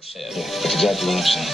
Yeah, that's exactly what I'm saying.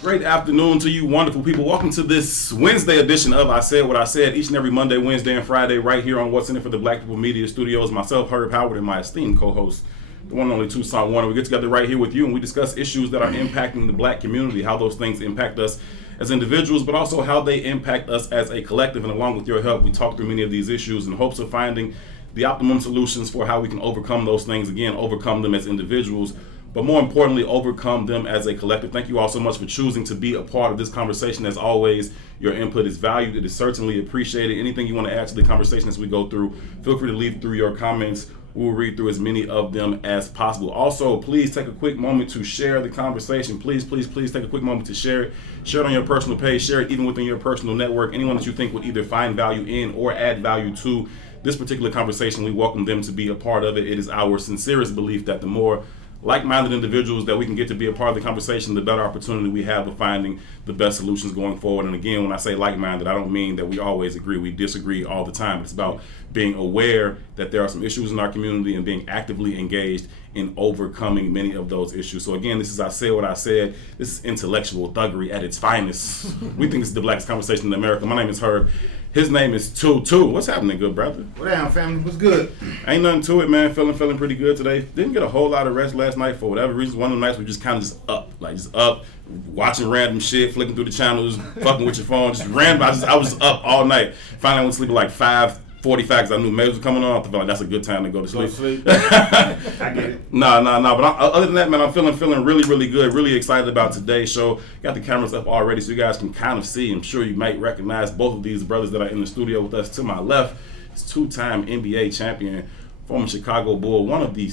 Great afternoon to you wonderful people. Welcome to this Wednesday edition of I Said What I Said, each and every Monday, Wednesday, and Friday right here on What's In It for the Black People Media Studios. Myself, Herb Howard, and my esteemed co-host, the one and only Tucson Warner. We get together right here with you and we discuss issues that are impacting the black community, how those things impact us as individuals, but also how they impact us as a collective. And along with your help, we talk through many of these issues in hopes of finding the optimum solutions for how we can overcome those things. Again, overcome them as individuals, but more importantly, overcome them as a collective. Thank you all so much for choosing to be a part of this conversation. As always, your input is valued. It is certainly appreciated. Anything you want to add to the conversation as we go through, feel free to leave through your comments. We'll read through as many of them as possible. Also, please take a quick moment to share the conversation. Please take a quick moment to share it. Share it on your personal page. Share it even within your personal network. Anyone that you think would either find value in or add value to this particular conversation, we welcome them to be a part of it. It is our sincerest belief that the more like-minded individuals that we can get to be a part of the conversation, the better opportunity we have of finding the best solutions going forward. And again, when I say like-minded, I don't mean that we always agree. We disagree all the time. It's about being aware that there are some issues in our community and being actively engaged in overcoming many of those issues. So again, this is I Said What I Said. This is intellectual thuggery at its finest. We think this is the blackest conversation in America. My name is Herb. His name is Tou. What's happening, good brother? What down, family? What's good? Ain't nothing to it, man. Feeling pretty good today. Didn't get a whole lot of rest last night for whatever reason. One of the nights we just kind of just up, watching random shit, flicking through the channels, fucking with your phone, just random. I was just up all night. Finally, I went to sleep at like 5:45 because I knew May was coming on. I felt like that's a good time to go to sleep. I get it. No. But other than that, man, I'm feeling really good. Really excited about today's show. Got the cameras up already so you guys can kind of see. I'm sure you might recognize both of these brothers that are in the studio with us. To my left is two-time NBA champion, former Chicago Bull, one of the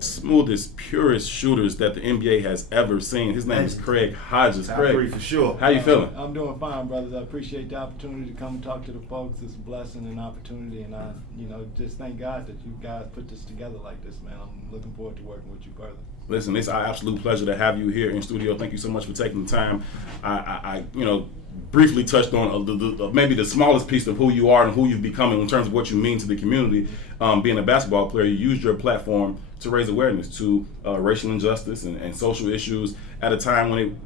smoothest, purest shooters that the NBA has ever seen. His name is Craig Hodges. Craig, for sure. how you feeling? I'm doing fine, brothers. I appreciate the opportunity to come and talk to the folks. It's a blessing and opportunity, and I, just thank God that you guys put this together like this, man. I'm looking forward to working with you further. Listen, it's our absolute pleasure to have you here in studio. Thank you so much for taking the time. I briefly touched on maybe the smallest piece of who you are and who you've become in terms of what you mean to the community. Being a basketball player, you used your platform to raise awareness to racial injustice and social issues at a time when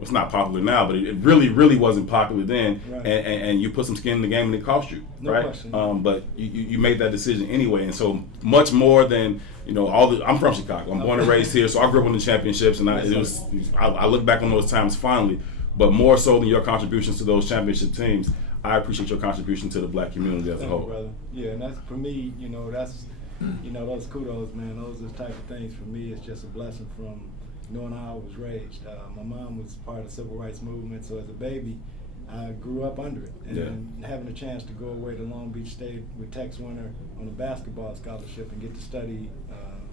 it's not popular now, but it really wasn't popular then. Right. And you put some skin in the game and it cost you, no right? Question. But you made that decision anyway, and so much more than I'm from Chicago. I'm born and raised here, so I grew up in the championships, and I look back on those times fondly. But more so than your contributions to those championship teams, I appreciate your contribution to the black community as a whole. Thank you, brother. Yeah, and that's for me. That's those kudos, man. Those are the type of things for me. It's just a blessing from knowing how I was raised. My mom was part of the civil rights movement, so as a baby, I grew up under it. And then having a chance to go away to Long Beach State with Tex Winter on a basketball scholarship and get to study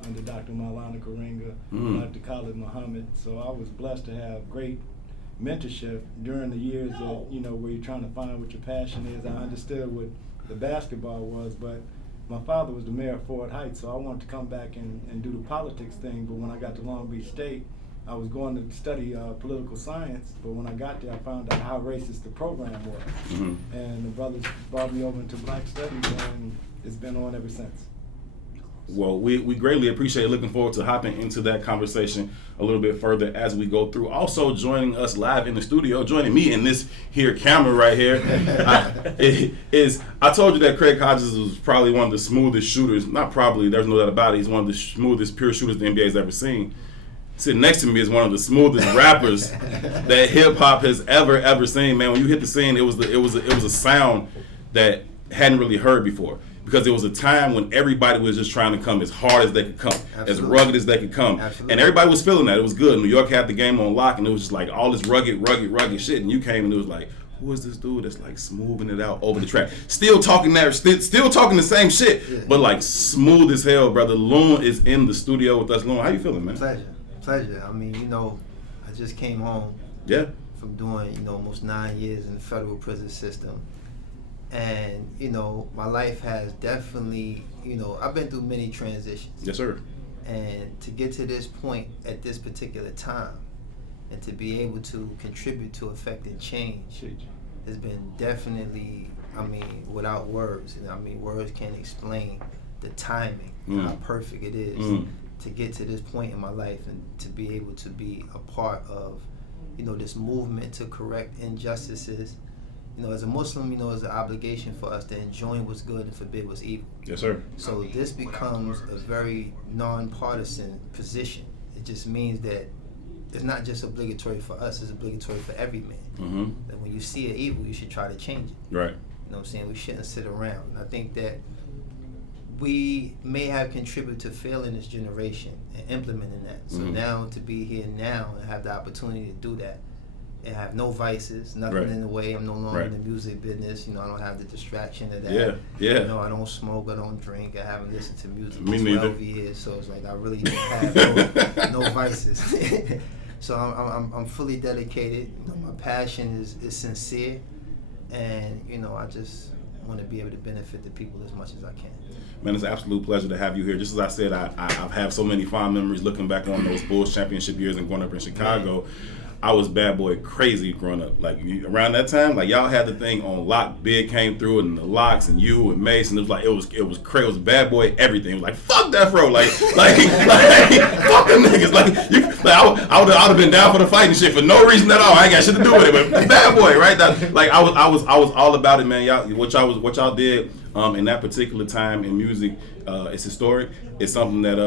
under Dr. Maulana Karinga, Dr. Khalid Muhammad. So I was blessed to have great mentorship during the years that, where you're trying to find what your passion is. I understood what the basketball was, but my father was the mayor of Fort Heights, so I wanted to come back and do the politics thing. But when I got to Long Beach State, I was going to study political science, but when I got there, I found out how racist the program was. Mm-hmm. And the brothers brought me over into Black Studies, and it's been on ever since. Well, we greatly appreciate it. Looking forward to hopping into that conversation a little bit further as we go through. Also joining us live in the studio, joining me in this here camera right here, I told you that Craig Hodges was probably one of the smoothest shooters. Not probably, there's no doubt about it. He's one of the smoothest, pure shooters the NBA's ever seen. Sitting next to me is one of the smoothest rappers that hip hop has ever seen. Man, when you hit the scene, it was a sound that hadn't really heard before. Because it was a time when everybody was just trying to come as hard as they could come, Absolutely. As rugged as they could come. Absolutely. And everybody was feeling that. It was good. New York had the game on lock, and it was just like all this rugged shit. And you came and it was like, who is this dude that's like smoothing it out over the track? Still talking the same shit, but like smooth as hell, brother. Loon is in the studio with us. Loon, how you feeling, man? Pleasure. I mean, I just came home from doing, almost 9 years in the federal prison system. And, my life has definitely, I've been through many transitions. Yes, sir. And to get to this point at this particular time and to be able to contribute to effecting change has been definitely I mean, without words. And I mean, words can't explain the timing, how perfect it is to get to this point in my life and to be able to be a part of, you know, this movement to correct injustices. You know, as a Muslim, you know, it's an obligation for us to enjoin what's good and forbid what's evil. Yes, sir. So this becomes a very non-partisan position. It just means that it's not just obligatory for us, it's obligatory for every man. That when you see an evil, you should try to change it. Right. You know what I'm saying? We shouldn't sit around. And I think that we may have contributed to failing this generation and implementing that. So now to be here now and have the opportunity to do that and have no vices, nothing in the way. I'm no longer in the music business. You know, I don't have the distraction of that. Yeah. You know, I don't smoke, I don't drink, I haven't listened to music Me for neither. 12 years. So it's like I really have no vices. So I'm fully dedicated. You know, my passion is sincere, and you know, I just want to be able to benefit the people as much as I can. Man, it's an absolute pleasure to have you here. Just as I said, I've had so many fond memories looking back on those Bulls championship years and growing up in Chicago. I was bad boy crazy growing up. Like around that time, like y'all had the thing on lock. Big came through and the locks and you and Mason. It was like it was crazy. It was bad boy everything. It was like fuck that bro. Like fuck them niggas. I would have been down for the fight and shit for no reason at all. I ain't got shit to do with it. But bad boy, right? I was all about it, man. Y'all, what y'all did in that particular time in music, it's historic. It's something that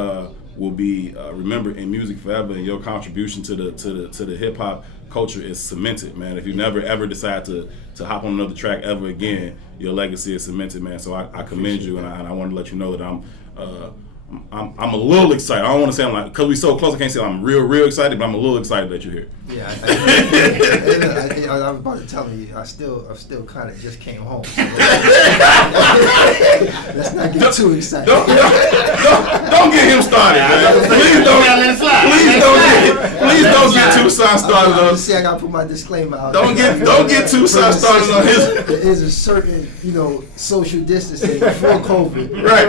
will be remembered in music forever, and your contribution to the hip hop culture is cemented, man. If you never ever decide to hop on another track ever again, your legacy is cemented, man. So I commend you, and I want to let you know that I'm a little excited. I don't want to say I'm like, because we so close, I can't say I'm real excited, but I'm a little excited that you're here. Yeah, I was about to tell you, I still kind of just came home. So let's not get too excited. Don't get him started, man. Please don't get Tucson started on. See, I gotta put my disclaimer out. Don't get Tucson started on his. There is a certain, you know, social distancing before COVID. Right.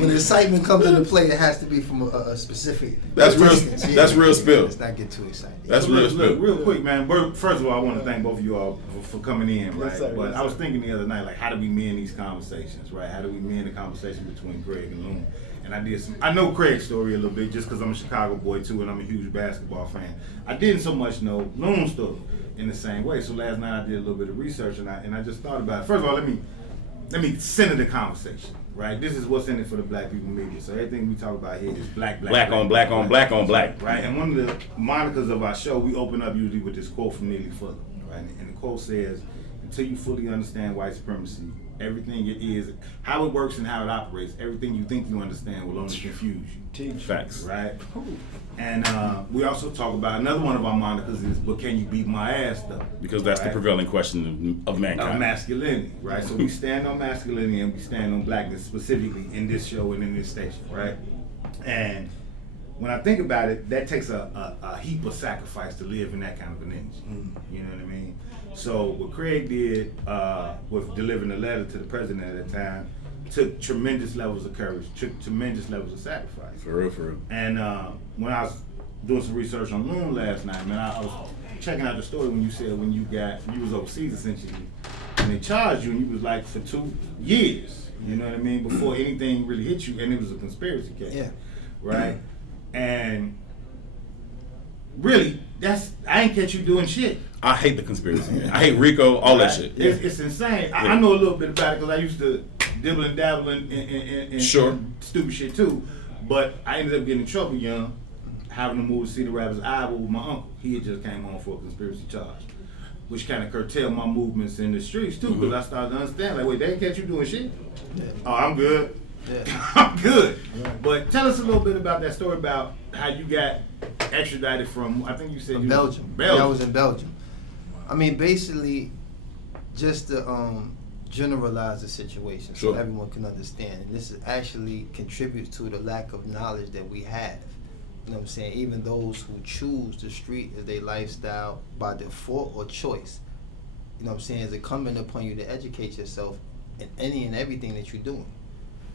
When excitement comes into play, it has to be from a specific. That's real. distance. That's real spill. Let's not get too excited. That's real spill. Look, real quick, man. First of all, I want to thank both of you all for coming in, right? Yes, sir. But Yes, I was sir. thinking the other night, like, how do we mend these conversations, right? How do we mend the conversation between Craig and Loon? And I know Craig's story a little bit just because I'm a Chicago boy too, and I'm a huge basketball fan. I didn't so much know Loon's story in the same way. So last night I did a little bit of research, and I just thought about it. First of all, let me center the conversation. Right, this is what's in it for the black people media. So everything we talk about here is black on black. Right, and one of the monikers of our show, we open up usually with this quote from Neely Fuller. Right, and the quote says, "Until you fully understand white supremacy, everything it is, how it works and how it operates, everything you think you understand will only confuse you." Facts. Right, and we also talk about another one of our monikers is, "But can you beat my ass though?" Because that's the prevailing question of mankind. Of masculinity, right? So we stand on masculinity and we stand on blackness specifically in this show and in this station, right? And when I think about it, that takes a heap of sacrifice to live in that kind of an image. You know what I mean? So what Craig did with delivering the letter to the president at that time took tremendous levels of courage, took tremendous levels of sacrifice. For real. And when I was doing some research on Loon last night, man, I was checking out the story when you said you was overseas essentially, and they charged you and you was like for 2 years, you know what I mean, before anything really hit you, and it was a conspiracy case. Yeah. Right? And really, I ain't catch you doing shit. I hate the conspiracy, man. I hate RICO, all that shit. It's insane. I know a little bit about it because I used to dibble and dabble in Sure. stupid shit too, but I ended up getting in trouble young, having to move to Cedar Rapids, Iowa with my uncle. He had just came home for a conspiracy charge, which kind of curtailed my movements in the streets too, because I started to understand, like, wait, they ain't catch you doing shit? Yeah. Oh, I'm good. Yeah. I'm good. But tell us a little bit about that story about how you got extradited from, I think you said Belgium. Yeah, I was in Belgium. I mean, basically, just to generalize the situation so everyone can understand. And this actually contributes to the lack of knowledge that we have. You know what I'm saying? Even those who choose the street as their lifestyle by default or choice. You know what I'm saying? It's incumbent upon you to educate yourself in any and everything that you're doing.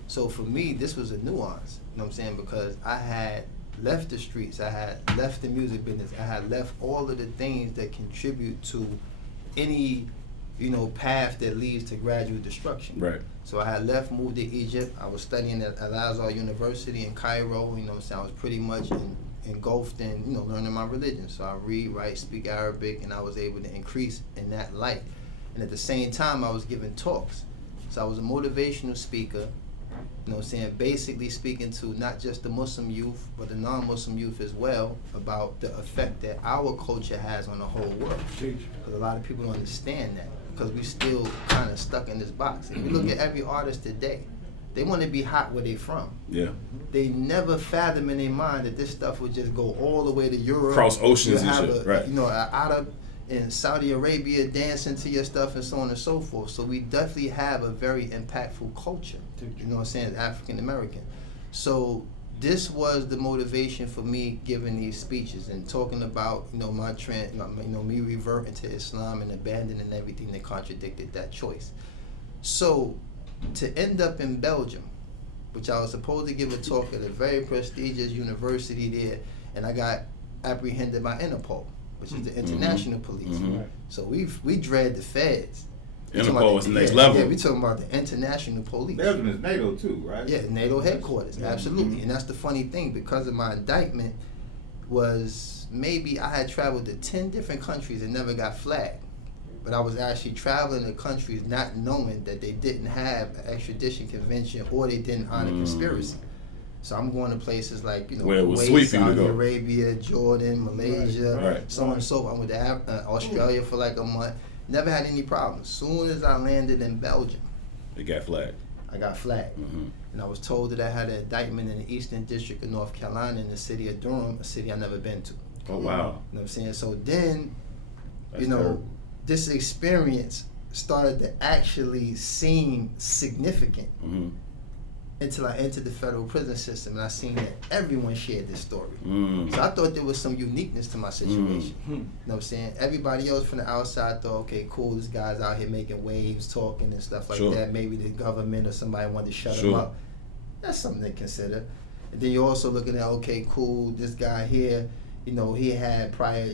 So for me, this was a nuance. You know what I'm saying? Because I had left the streets, I had left the music business, I had left all of the things that contribute to any, path that leads to gradual destruction. Right. So I had left, moved to Egypt. I was studying at Al-Azhar University in Cairo. So I was pretty much engulfed in, learning my religion. So I read, write, speak Arabic, and I was able to increase in that light. And at the same time, I was giving talks. So I was a motivational speaker, basically speaking to not just the Muslim youth, but the non-Muslim youth as well, about the effect that our culture has on the whole world. Because a lot of people don't understand that, because we still kind of stuck in this box. If you look at every artist today, they want to be hot where they from. Yeah. They never fathom in their mind that this stuff would just go all the way to Europe. Cross oceans and shit, right. An Arab in Saudi Arabia dancing to your stuff and so on and so forth. So we definitely have a very impactful culture, African American. So this was the motivation for me giving these speeches and talking about, me reverting to Islam and abandoning everything that contradicted that choice. So to end up in Belgium, which I was supposed to give a talk at a very prestigious university there, and I got apprehended by Interpol, which is the international police. Mm-hmm. So we dread the feds. Interpol is the next level. Yeah, we talking about the international police. Belgium is NATO too, right? Yeah, NATO headquarters, absolutely. And that's the funny thing, because of my indictment was maybe I had traveled to 10 different countries and never got flagged. But I was actually traveling to countries not knowing that they didn't have an extradition convention or they didn't honor conspiracy. So I'm going to places like, where it was Kuwait, sweet for you to Saudi go. Arabia, Jordan, Malaysia, Right. so on and so forth. I went to Australia for like a month. Never had any problems. Soon as I landed in Belgium, It got flagged. I got flagged. And I was told that I had an indictment in the Eastern District of North Carolina in the city of Durham, a city I've never been to. Oh, wow. You know what I'm saying? So then, That's terrible. this experience started to actually seem significant until I entered the federal prison system and I seen that everyone shared this story. So I thought there was some uniqueness to my situation. You know what I'm saying? Everybody else from the outside thought, okay, cool, this guy's out here making waves, talking and stuff like that. Maybe the government or somebody wanted to shut him up. That's something to consider. And then you're also looking at, okay, cool, this guy here, he had prior,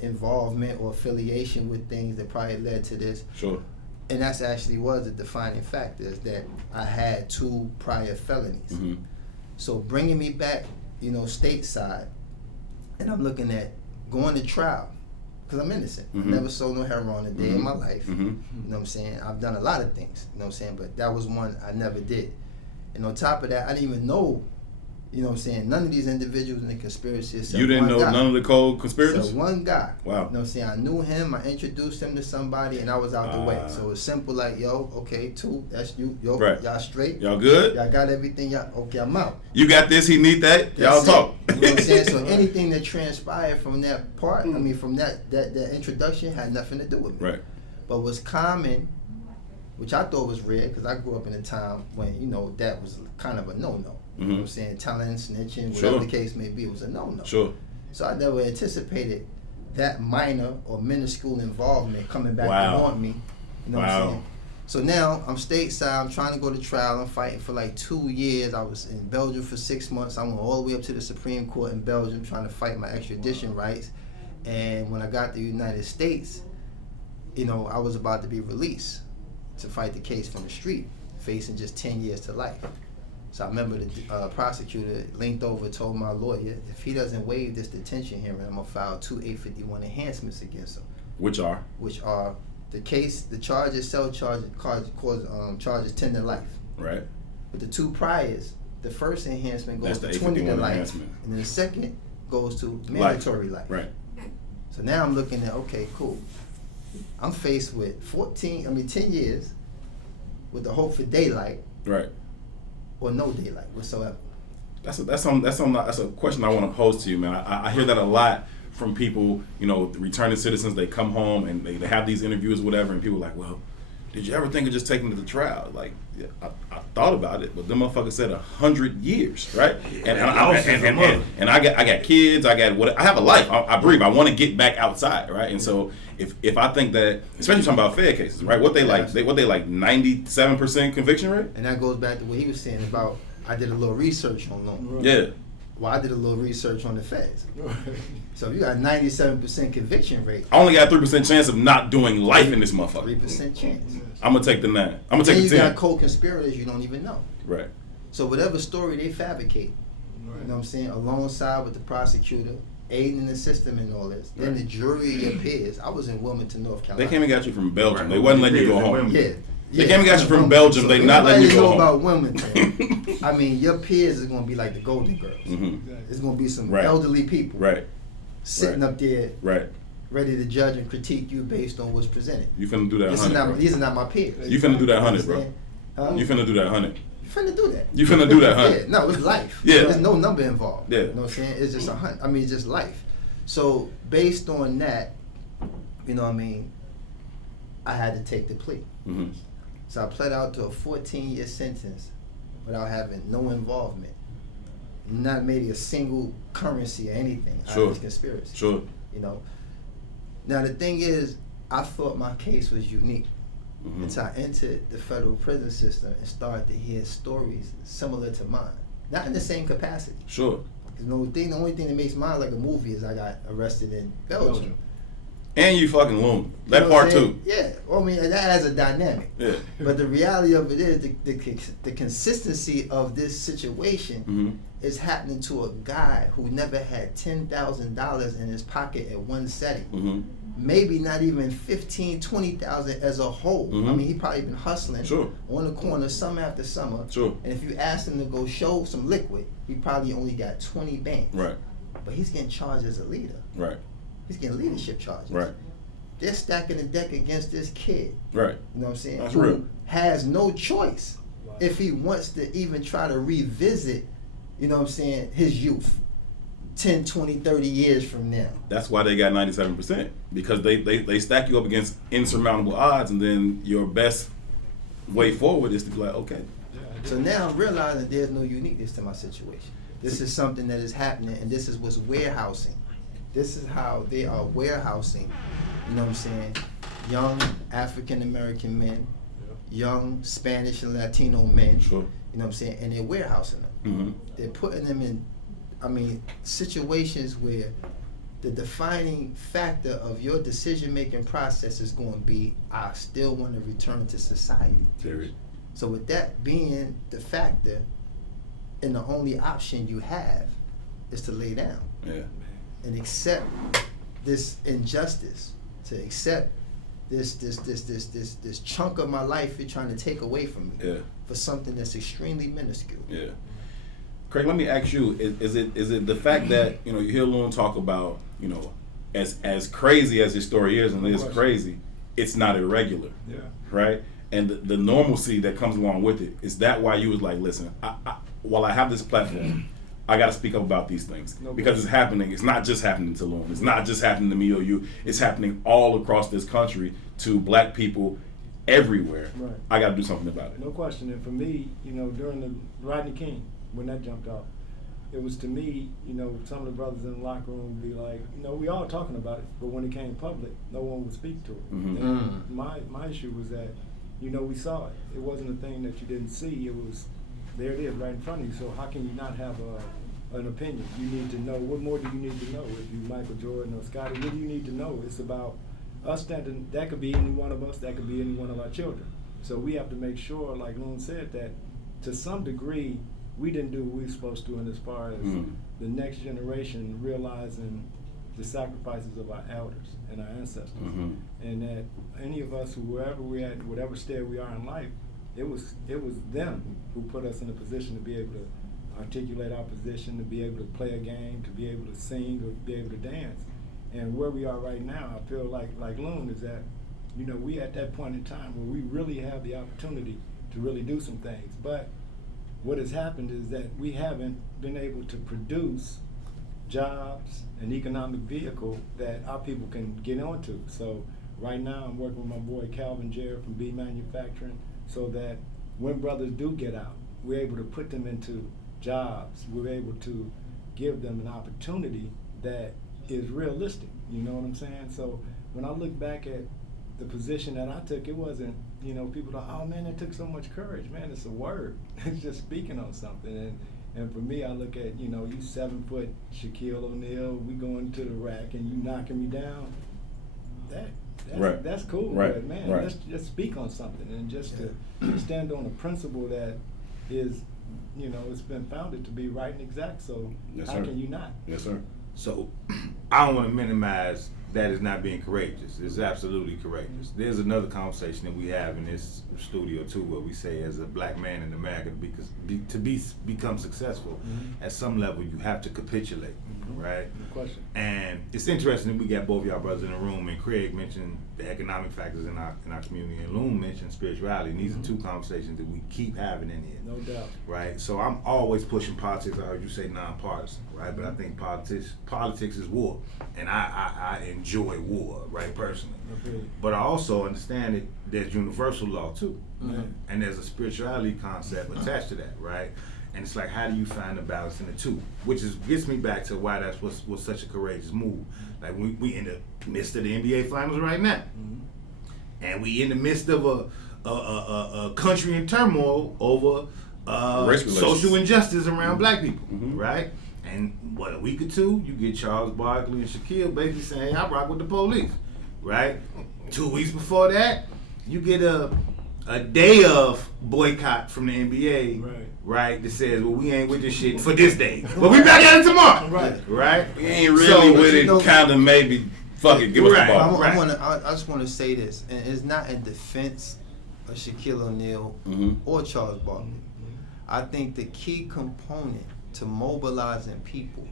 involvement or affiliation with things that probably led to this. Sure. And that's actually was the defining factor, is that I had 2 prior felonies. So bringing me back, stateside, and I'm looking at going to trial, because I'm innocent. I never sold no heroin a day in my life. You know what I'm saying? I've done a lot of things, you know what I'm saying? But that was one I never did. And on top of that, I didn't even know, none of these individuals in the conspiracy. You didn't know none of the cold conspirators? So one guy. Wow. You know what I'm saying? I knew him, I introduced him to somebody, and I was out the way. So it's simple like, yo, okay, 2, that's you. Yo, y'all straight? Y'all good? Y'all got everything? Y'all, okay, I'm out. You got this, he need that, y'all talk. You know what I'm saying? So anything that transpired from that part, from that introduction had nothing to do with me. Right. But what's common, which I thought was rare, because I grew up in a time when, that was kind of a no-no. You know what I'm saying? Telling, snitching, whatever the case may be, it was a no-no. Sure. So I never anticipated that minor or minuscule involvement coming back to haunt me. You know what I'm saying? So now I'm stateside, I'm trying to go to trial, I'm fighting for like 2 years. I was in Belgium for 6 months. I went all the way up to the Supreme Court in Belgium trying to fight my extradition rights. And when I got to the United States, I was about to be released to fight the case from the street, facing just 10 years to life. So I remember the prosecutor linked over, told my lawyer, if he doesn't waive this detention hearing, I'm gonna file 2 851 enhancements against him. Which are the charges, cell charges, charges 10 to life. Right. But the 2 priors, the first enhancement goes to 20 to life, and then the second goes to mandatory life. Right. So now I'm looking at, okay, cool. I'm faced with 10 years with the hope for daylight. Right. Or no daylight whatsoever. That's a question I want to pose to you, man. I hear that a lot from people, the returning citizens. They come home and they have these interviews, whatever, and people are like, well, did you ever think of just taking it to trial? Like, yeah, I thought about it, but them motherfuckers said 100 years, right? And I got kids, I have a life. I breathe. I want to get back outside, right? And so if I think that, especially talking about Fed cases, right? What they like 97% conviction rate? And that goes back to what he was saying about, I did a little research on Loon. Yeah. Well, I did a little research on the feds. So if you got 97% conviction rate, I only got 3% chance of not doing life in this motherfucker. 3% chance. I'm gonna take the 9. I'm gonna take Then the 10. you got co-conspirators you don't even know. Right. So whatever story they fabricate, you know what I'm saying, alongside with the prosecutor, aiding in the system and all this, then the jury of your peers. I was in Wilmington, North Carolina. They came and got you from Belgium. Right. They wasn't letting you go home. Yeah. They came and got you from Belgium. So They not letting you go know home. about Wilmington. I mean, your peers is gonna be like the Golden Girls. Mm-hmm. It's gonna be some Right. elderly people Right. sitting Right. up there, Right. ready to judge and critique you based on what's presented. You finna do that 100, These are not my peers. You finna do that 100, bro. Understand? Huh? You finna do that 100. You finna do that. You finna do that 100. Yeah, no, it's life. Yeah. There's no number involved. Yeah. You know what I'm saying? It's just 100. I mean, it's just life. So based on that, you know what I mean, I had to take the plea. Mm-hmm. So I pled out to a 14-year sentence without having no involvement. Not made a single currency or anything out Sure. of this conspiracy. Sure. You know. Now the thing is, I thought my case was unique. Mm-hmm. Until I entered the federal prison system and started to hear stories similar to mine. Not in the same capacity. Sure. The only thing that makes mine like a movie is I got arrested in Belgium. And you fucking loon. You That know what part I'm too. saying? Yeah. Well, I mean, that adds a dynamic. Yeah. But the reality of it is the consistency of this situation Mm-hmm. is happening to a guy who never had $10,000 in his pocket at one setting. Mm-hmm. Maybe not even 15, 20,000 as a whole. Mhm. I mean, he probably been hustling Sure. on the corner summer after summer. Sure. And if you asked him to go show some liquid, he probably only got 20 bands. Right. But he's getting charged as a leader. Right. He's getting leadership charges. Right. They're stacking the deck against this kid. Right. You know what I'm saying? That's Who real. has no choice if he wants to even try to revisit, you know what I'm saying, his youth 10, 20, 30 years from now. That's why they got 97%. Because they stack you up against insurmountable odds, and then your best way forward is to be like, okay. So now I'm realizing there's no uniqueness to my situation. This is something that is happening, and this is what's warehousing. This is how they are warehousing, you know what I'm saying, young African American men, young Spanish and Latino men, Sure. you know what I'm saying, and they're warehousing them. Mm-hmm. They're putting them in, situations where the defining factor of your decision-making process is going to be, I still want to return to society. Period. So with that being the factor, and the only option you have is to lay down Yeah. and accept this injustice, to accept this chunk of my life you're trying to take away from me Yeah. for something that's extremely minuscule. Yeah. Craig, let me ask you: Is it the fact that you hear Loon talk about as crazy as his story is, and it is crazy, it's not irregular, Yeah. right? And the normalcy that comes along with it, is that why you was like, listen, while I have this platform, I got to speak up about these things because it's happening. It's not just happening to Loon. It's not just happening to me or you. It's happening all across this country to black people everywhere. Right. I got to do something about it. No question. And for me, during the Rodney King, when that jumped off, it was to me, some of the brothers in the locker room would be like, we all talking about it, but when it came public, no one would speak to it. Mm-hmm. And my issue was that, we saw it. It wasn't a thing that you didn't see. It was, there it is right in front of you. So how can you not have an opinion? You need to know. What more do you need to know? If you Michael Jordan or Scotty, what do you need to know? It's about us standing. That could be any one of us. That could be any one of our children. So we have to make sure, like Loon said, that to some degree, we didn't do what we were supposed to do in as far as the next generation realizing the sacrifices of our elders and our ancestors. Mm-hmm. And that any of us, wherever we're at, whatever state we are in life, it was them who put us in a position to be able to articulate our position, to be able to play a game, to be able to sing, or be able to dance. And where we are right now, I feel like Loon is that, we at that point in time where we really have the opportunity to really do some things. But what has happened is that we haven't been able to produce jobs, an economic vehicle that our people can get onto. So right now I'm working with my boy Calvin Jarrett from B Manufacturing, so that when brothers do get out, we're able to put them into jobs. We're able to give them an opportunity that is realistic. You know what I'm saying? So when I look back at the position that I took, it wasn't, people thought, oh man, that took so much courage. Man, it's a word. It's just speaking on something. And for me, I look at, you 7 foot Shaquille O'Neal, we going to the rack and you knocking me down. That's cool. Right. But man, Right. let's just speak on something and just to stand on a principle that is, it's been founded to be right and exact. So Yes, how sir. can you not? Yes, sir. So I don't want to minimize that as not being courageous. It's absolutely courageous. There's another conversation that we have in this studio too, where we say, as a black man in America, to become successful, at some level you have to capitulate, right? No question. And it's interesting that we got both y'all brothers in the room, and Craig mentioned the economic factors in our community, and Loon mentioned spirituality. And these are two conversations that we keep having in here. No doubt. Right, so I'm always pushing politics. I heard you say nonpartisan, right? But I think politics is war, and I enjoy war, right, personally. Really. But I also understand that there's universal law too, Mhm. and there's a spirituality concept attached to that, right? And it's like, how do you find the balance in the two? Which gets me back to why that's was such a courageous move. Like we in the midst of the NBA Finals right now, and we in the midst of a country in turmoil over Race relations. social injustice around black people, Mhm. right? And a week or two, you get Charles Barkley and Shaquille basically saying, I rock with the police, right? 2 weeks before that, you get a day of boycott from the NBA, right? That says, well, we ain't with this shit for this day, but we back at it tomorrow, right? We ain't really with it, kind of maybe, fuck it, give us the ball. I just want to say this, and it's not in defense of Shaquille O'Neal or Charles Barkley. I think the key component to mobilizing people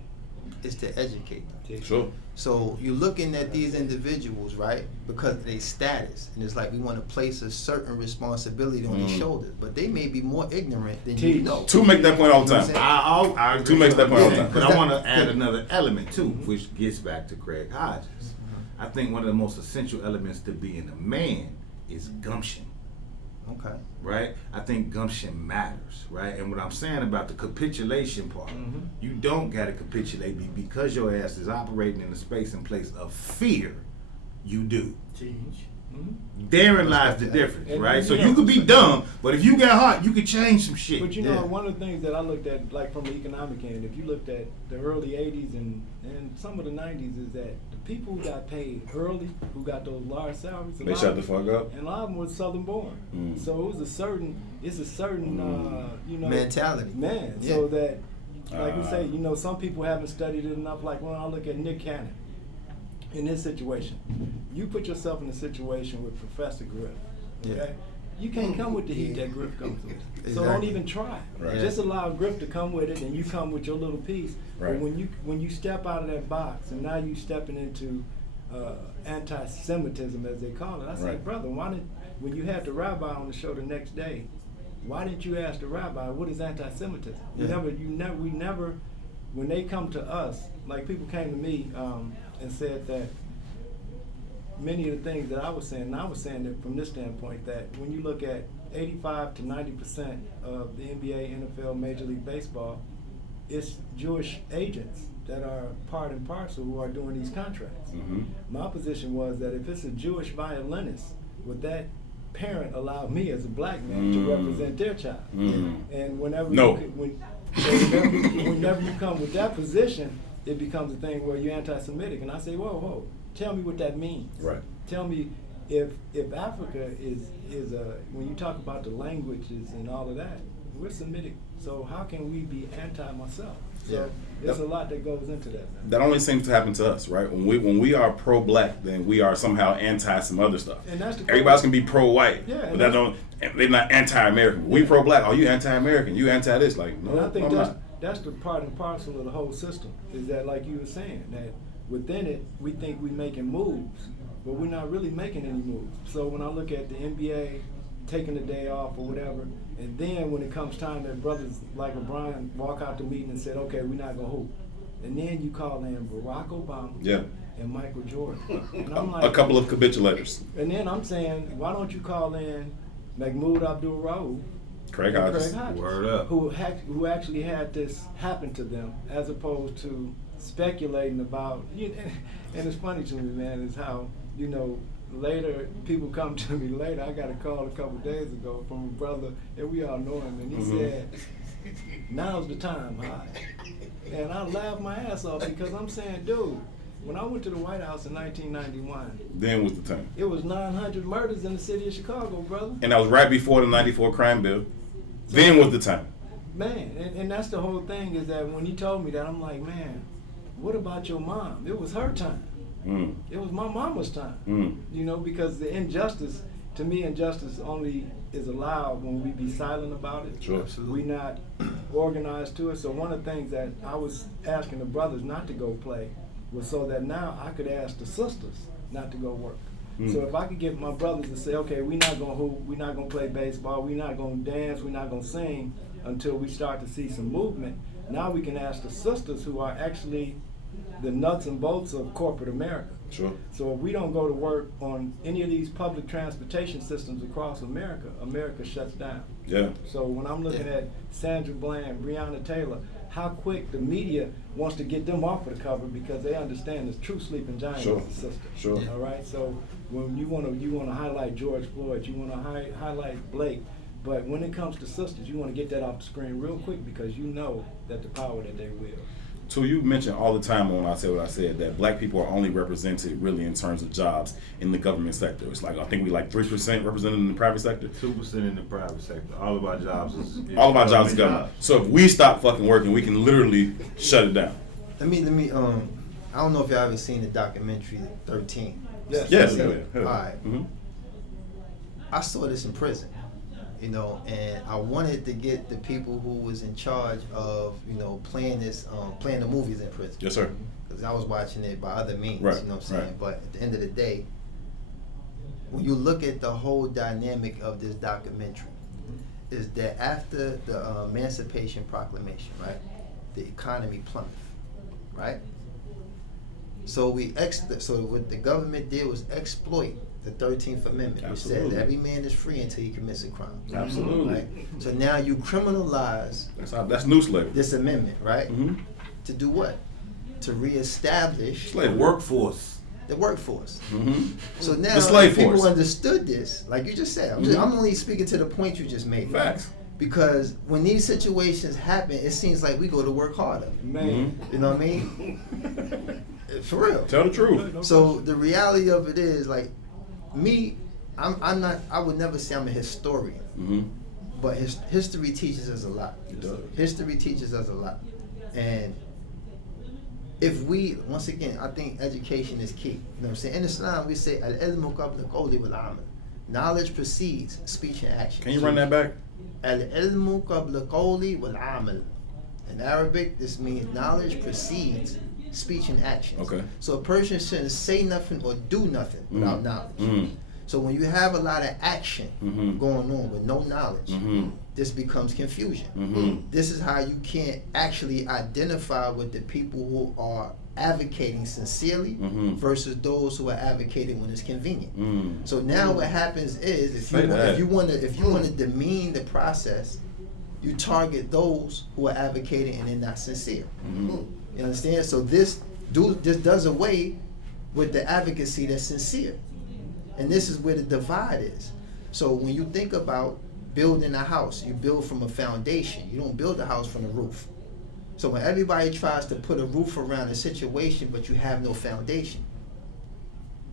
is to educate them. Sure. So you're looking at these individuals, right, because of their status, and it's like we want to place a certain responsibility on their shoulders, but they may be more ignorant than you know. To make that point all the time. I agree. To make that point all the time. But I want to add another element too, which gets back to Craig Hodges. I think one of the most essential elements to being a man is gumption. Okay. Right? I think gumption matters, right? And what I'm saying about the capitulation part, you don't gotta capitulate because your ass is operating in a space and place of fear. You do. Therein lies the difference, And right? you So know- you could be dumb, but if you got heart, you could change some shit. But one of the things that I looked at, like from the economic end, if you looked at the early 80s and some of the 90s, is that the people who got paid early, who got those large salaries, They shut the fuck up. and a lot of them was Southern born. So it was a certain mentality. Man, Yeah. so that, like we say, some people haven't studied it enough. Like when I look at Nick Cannon, in his situation, you put yourself in a situation with Professor Griff, okay? Yeah. You can't come with the heat that Griff comes with. So don't Exactly. even try. Right. Just allow Griff to come with it and you come with your little piece. Right. But when you step out of that box and now you stepping into anti-Semitism, as they call it, I say, Right. brother, when you had the rabbi on the show the next day, why didn't you ask the rabbi, what is anti-Semitism? Yeah. We never, when they come to us, like people came to me and said that many of the things that I was saying, and I was saying it from this standpoint, that when you look at 85 to 90% of the NBA, NFL, Major League Baseball, it's Jewish agents that are part and parcel who are doing these contracts. My position was that if it's a Jewish violinist, would that parent allow me as a black man to represent their child? And whenever whenever you come with that position, it becomes a thing where you're anti-Semitic. And I say, whoa, tell me what that means. Right. Tell me if Africa is when you talk about the languages and all of that, we're Semitic. So how can we be anti myself? So there's a lot that goes into that. Man. That only seems to happen to us, right? When we are pro-black, then we are somehow anti some other stuff. And that's the Everybody's can be pro-white, Yeah, but they're not anti-American. We pro-black. Oh, you anti-American? You anti this? Like, no, And I think I'm not. that's the part and parcel of the whole system. Is that, like you were saying, that within it we think we're making moves, but we're not really making any moves. So when I look at the NBA taking the day off or whatever, and then when it comes time that brothers like LeBron walk out the meeting and said, okay, we're not gonna hoop, and then you call in Barack Obama and Michael Jordan, and I'm like, A couple of capitulators. and then I'm saying, why don't you call in Mahmoud Abdul-Rauf, Craig and Hodges. Word up. who actually had this happen to them, as opposed to speculating about. And it's funny to me, man, is how later people come to me later. I got a call a couple days ago from a brother, and we all know him, and he said Now's the time, high. And I laughed my ass off because I'm saying, dude, when I went to the White House in 1991, then was the time. It was 900 murders in the city of Chicago, brother. And that was right before the 94 crime bill. So, then was the time. Man, and that's the whole thing is that when he told me that, I'm like, man, what about your mom? It was her time. It was my mama's time. You know, because the injustice, to me, injustice only is allowed when we be silent about it. Sure. We not organized to it. So one of the things that I was asking the brothers not to go play was so that now I could ask the sisters not to go work. So if I could get my brothers to say, okay, we're not gonna hoop, we're not gonna play baseball, we're not gonna dance, we're not gonna sing until we start to see some movement. Now we can ask the sisters who are actually the nuts and bolts of corporate America. Sure. So if we don't go to work on any of these public transportation systems across America, America shuts down. Yeah. So when I'm looking at Sandra Bland, Breonna Taylor, how quick the media wants to get them off of the cover because they understand the true sleeping giant Sure. is the sister. Sure. All right. So when you want to highlight George Floyd, you want to highlight Blake, but when it comes to sisters, you want to get that off the screen real quick because you know that the power that they wield. So you mentioned all the time when I said what I said that black people are only represented really in terms of jobs in the government sector. It's like I think we like 3% represented in the private sector. 2% in the private sector. All of our jobs is all of our jobs is government. So if we stop fucking working, we can literally shut it down. Let me I don't know if y'all ever seen the documentary 13. Yes. Yes. Yeah. Yeah. All right. I saw this in prison, you know, and I wanted to get the people who was in charge of, you know, playing the movies in prison. Yes, sir. Because I was watching it by other means, Right, you know what I'm saying? right. But at the end of the day, when you look at the whole dynamic of this documentary, is that after the Emancipation Proclamation, right, the economy plummeted, right? So what the government did was exploit the 13th Amendment, which says Absolutely. every man is free until he commits a crime. Absolutely. Right? So now you criminalize That's new slavery. this amendment, right? Mm-hmm. To do what? To reestablish Slavery. Workforce. the workforce. Mm-hmm. So now The slave people force. understood this, like you just said. I'm only speaking to the point you just made. Facts. Because when these situations happen, it seems like we go to work harder. Man. You know what I mean? For real. Tell the truth. So the reality of it is, like, me, I'm not. I would never say I'm a historian, Mm-hmm. but history teaches us a lot. It does. History teaches us a lot, and if we, once again, I think education is key. You know what I'm saying? In Islam, we say al-ilmu qabla qawli wal amal. Knowledge precedes speech and action. Can you run that back? Al-ilmu qabla qawli wal amal. In Arabic, this means knowledge precedes speech and action. Okay. So a person shouldn't say nothing or do nothing without knowledge. Mm. So when you have a lot of action going on with no knowledge, this becomes confusion. This is how you can't actually identify with the people who are advocating sincerely versus those who are advocating when it's convenient. So now what happens is if you want to demean the process, you target those who are advocating and they're not sincere. You understand? So this does away with the advocacy that's sincere. And this is where the divide is. So when you think about building a house, you build from a foundation. You don't build a house from the roof. So when everybody tries to put a roof around a situation, but you have no foundation,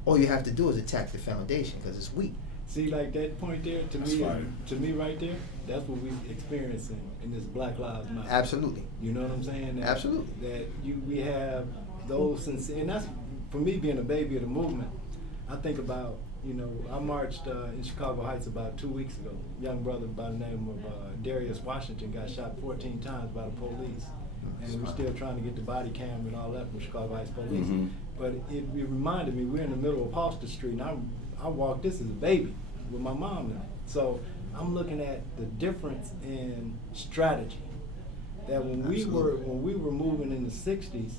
all you have to do is attack the foundation because it's weak. See, like that point there, That's fire. to me right there, that's what we experiencing in this Black Lives Matter. Absolutely. You know what I'm saying? That, Absolutely. That we have those sincere, and that's, for me being a baby of the movement, I think about, you know, I marched in Chicago Heights about 2 weeks ago. A young brother by the name of Darius Washington got shot 14 times by the police. And we're still trying to get the body cam and all that from Chicago Heights police. But it reminded me, we're in the middle of Palster Street, and I walked this as a baby with my mom now. So I'm looking at the difference in strategy. That when we were moving in the 60s,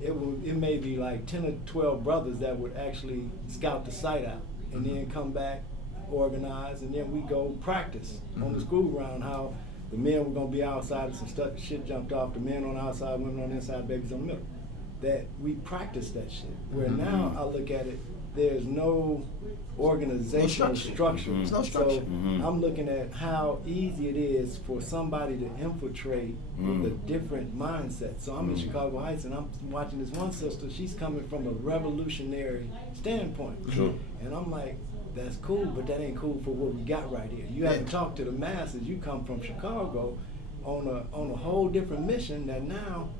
it may be like 10 or 12 brothers that would actually scout the site out and then come back, organize, and then we go practice on the school ground how the men were gonna be outside and some shit jumped off, the men on the outside, women on the inside, babies on the middle. That we practice that shit. Where now I look at it, there's no organizational structure. There's no structure. So I'm looking at how easy it is for somebody to infiltrate with a different mindset. So I'm in Chicago Heights and I'm watching this one sister, she's coming from a revolutionary standpoint. Sure. And I'm like, that's cool, but that ain't cool for what we got right here. You haven't talked to the masses. You come from Chicago on a whole different mission that now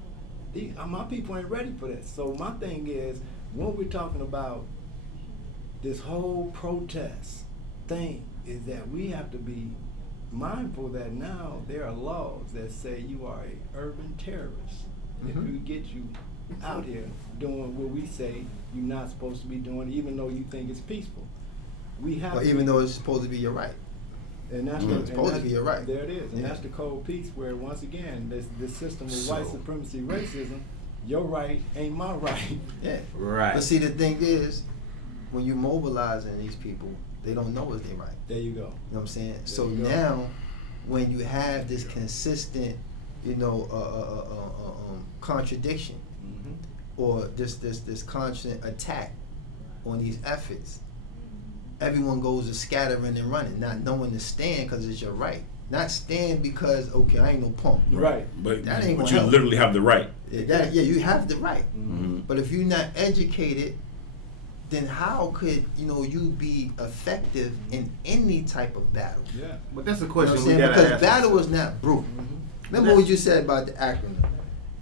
my people ain't ready for that. So my thing is, when we're talking about this whole protest thing, is that we have to be mindful that now there are laws that say you are a urban terrorist if we get you out here doing what we say you're not supposed to be doing, even though you think it's peaceful. We have or even though it's supposed to be your right. And that's it's supposed to be your right. There it is. And that's the cold piece where, once again, this system of white supremacy, racism, your right ain't my right. Yeah. Right. But see, the thing is, when you mobilizing these people, they don't know it's their right. There you go. You know what I'm saying? So now, when you have this consistent, contradiction, or this constant attack on these efforts, everyone goes to scattering and running, not knowing to stand because it's your right. Not stand because, okay, I ain't no punk. Right. But that ain't you gonna help. literally have the right. You have the right. But if you're not educated, then how could you be effective in any type of battle? Yeah. But that's a question we gotta gotta because ask battle ourselves. is not brutal. Remember what you said about the acronym,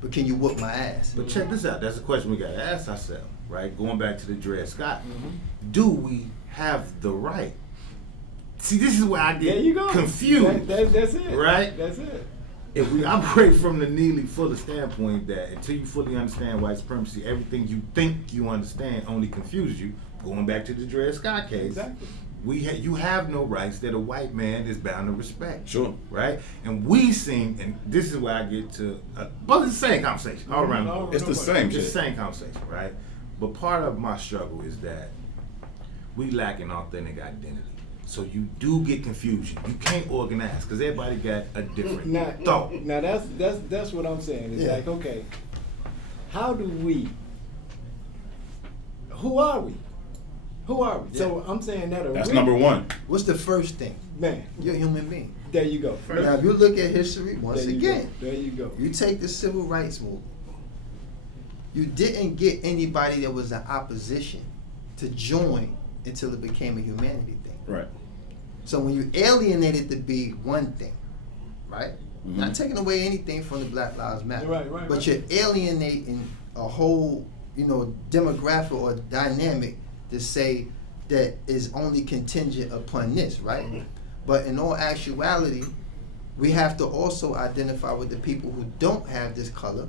but can you whoop my ass? But check this out. That's a question we gotta ask ourselves, right? Going back to the Dred Scott, do we have the right? See, this is where I get confused. That's it. Right? That's it. If we operate from the Neely Fuller standpoint that until you fully understand white supremacy, everything you think you understand only confuses you. Going back to the Dred Scott case, Exactly. You have no rights that a white man is bound to respect. Sure. Right? And we seem, and this is where I get to, but it's the same conversation all around the board. It's the same It's shit. the same conversation, right? But part of my struggle is that we lack an authentic identity. So you do get confusion. You can't organize because everybody got a different thought. Now that's what I'm saying. It's like, okay, how do we? Who are we? Who are we? Yeah. So I'm saying that. That's number one. What's the first thing? Man, You're a human being. there you go. Now, if you look at history, once There you again, go. There you go. you take the civil rights movement. You didn't get anybody that was in opposition to join until it became a humanity thing. Right. So when you alienate it to be one thing, right? Not taking away anything from the Black Lives Matter. Right. But you're alienating a whole, demographic or dynamic to say that is only contingent upon this, right? But in all actuality, we have to also identify with the people who don't have this color,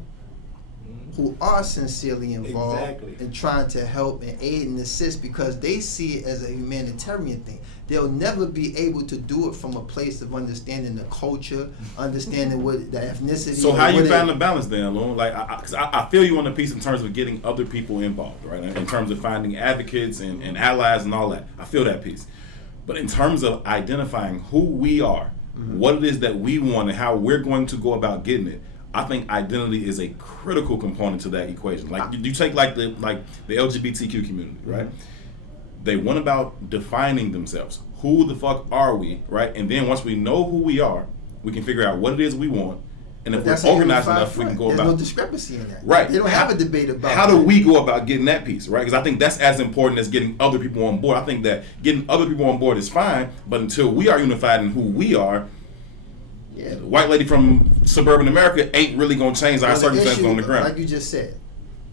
who are sincerely involved in trying to help and aid and assist because they see it as a humanitarian thing. They'll never be able to do it from a place of understanding the culture, understanding what the ethnicity. So how you found the balance then, Loon? Like, because I feel you on the piece in terms of getting other people involved, right? In terms of finding advocates and allies and all that. I feel that piece. But in terms of identifying who we are, what it is that we want and how we're going to go about getting it, I think identity is a critical component to that equation. Like you take the LGBTQ community, right? They went about defining themselves. Who the fuck are we, right? And then once we know who we are, we can figure out what it is we want. And if we're organized enough, we can go about. There's no discrepancy in that. Right. They don't have a debate about how do we go about getting that piece, right? Because I think that's as important as getting other people on board. I think that getting other people on board is fine, but until we are unified in who we are, the white lady from suburban America ain't really going to change our circumstances on the ground. Like you just said,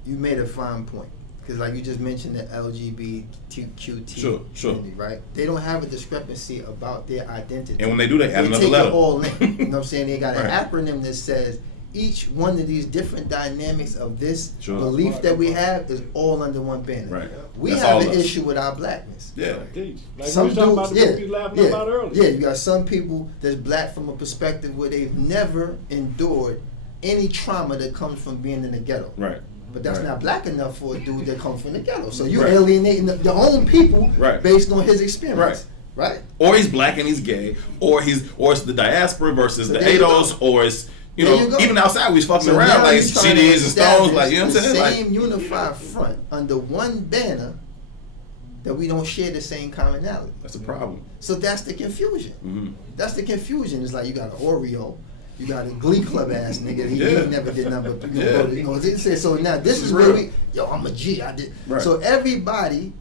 you made a fine point. Because like you just mentioned the LGBTQ community, right? They don't have a discrepancy about their identity. And when they do, they add another take letter. It all in. You know what I'm saying? They got an acronym that says each one of these different dynamics of this belief that we have is all under one banner. Right. We That's have an us. issue with our blackness. Yeah. Like some we were talking about the movie laughing about earlier. Yeah, you got some people that's black from a perspective where they've never endured any trauma that comes from being in the ghetto. Right. But that's not black enough for a dude that comes from the ghetto. So you're alienating your own people based on his experience. Right. Or he's black and he's gay, or it's the diaspora versus the ADOS, or it's even outside we fucking around like CDs and Stones, like you know what I'm saying? The same unified front under one banner that we don't share the same commonality. That's a problem. So that's the confusion. Mm-hmm. That's the confusion. It's like you got an Oreo, you got a Glee Club ass nigga. He never did nothing but so now this is where I'm a G. I did. Right. So everybody,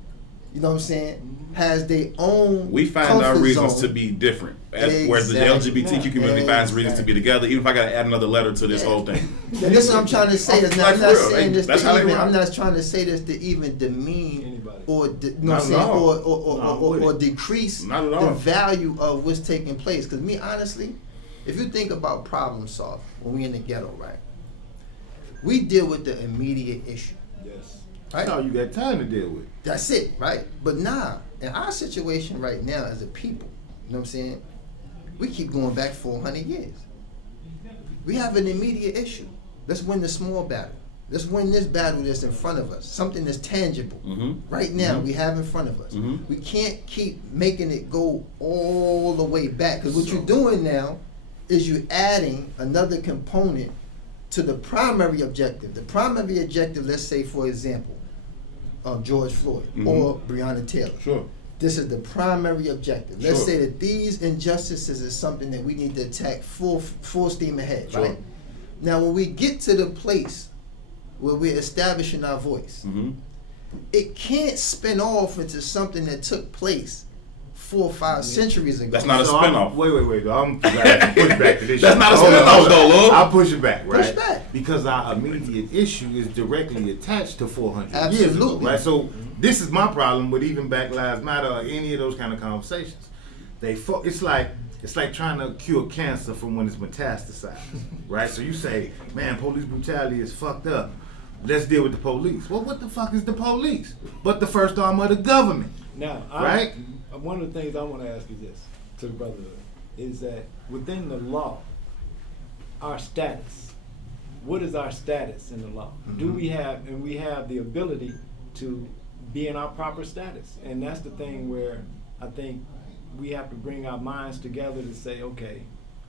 you know what I'm saying, has their own. We find our reasons to be different. Whereas the LGBTQ community finds reasons to be together, even if I gotta add another letter to this whole thing. And this is what I'm trying to say. I'm not saying this to even. I'm not trying to say this to even demean or or decrease the value of what's taking place. Because me, honestly, if you think about problem solving when we in the ghetto, right? We deal with the immediate issue. Yes. Right? That's all you got time to deal with. That's it, right? But in our situation right now as a people, you know what I'm saying? We keep going back 400 years. We have an immediate issue. Let's win the small battle. Let's win this battle that's in front of us. Something that's tangible. Right now, we have in front of us. We can't keep making it go all the way back. Because what you're doing now is you're adding another component to the primary objective. The primary objective, let's say, for example, George Floyd or Breonna Taylor. Sure. This is the primary objective. Let's say that these injustices is something that we need to attack full steam ahead, right? Now, when we get to the place where we're establishing our voice, it can't spin off into something that took place 4 or 5 centuries ago. That's not a spin-off. Wait. I'm going to push back to this. That's not a spin-off, though, Lil. I'll push it back, right? Push back. Because our immediate issue is directly attached to 400 Absolutely. years ago, right? So this is my problem with even Black Lives Matter or any of those kind of conversations. It's like trying to cure cancer from when it's metastasized, right? So you say, man, police brutality is fucked up. Let's deal with the police. Well, what the fuck is the police? But the first arm of the government. Now, right? One of the things I want to ask you this, to the brotherhood, is that within the law, our status, what is our status in the law? Do we have the ability to be in our proper status? And that's the thing where I think we have to bring our minds together to say, okay,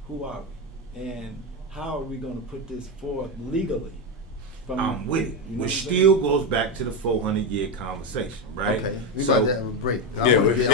who are we? And how are we going to put this forth legally? I'm with it. Which still goes back to the 400-year conversation, right? Okay, we about to have a break. I want to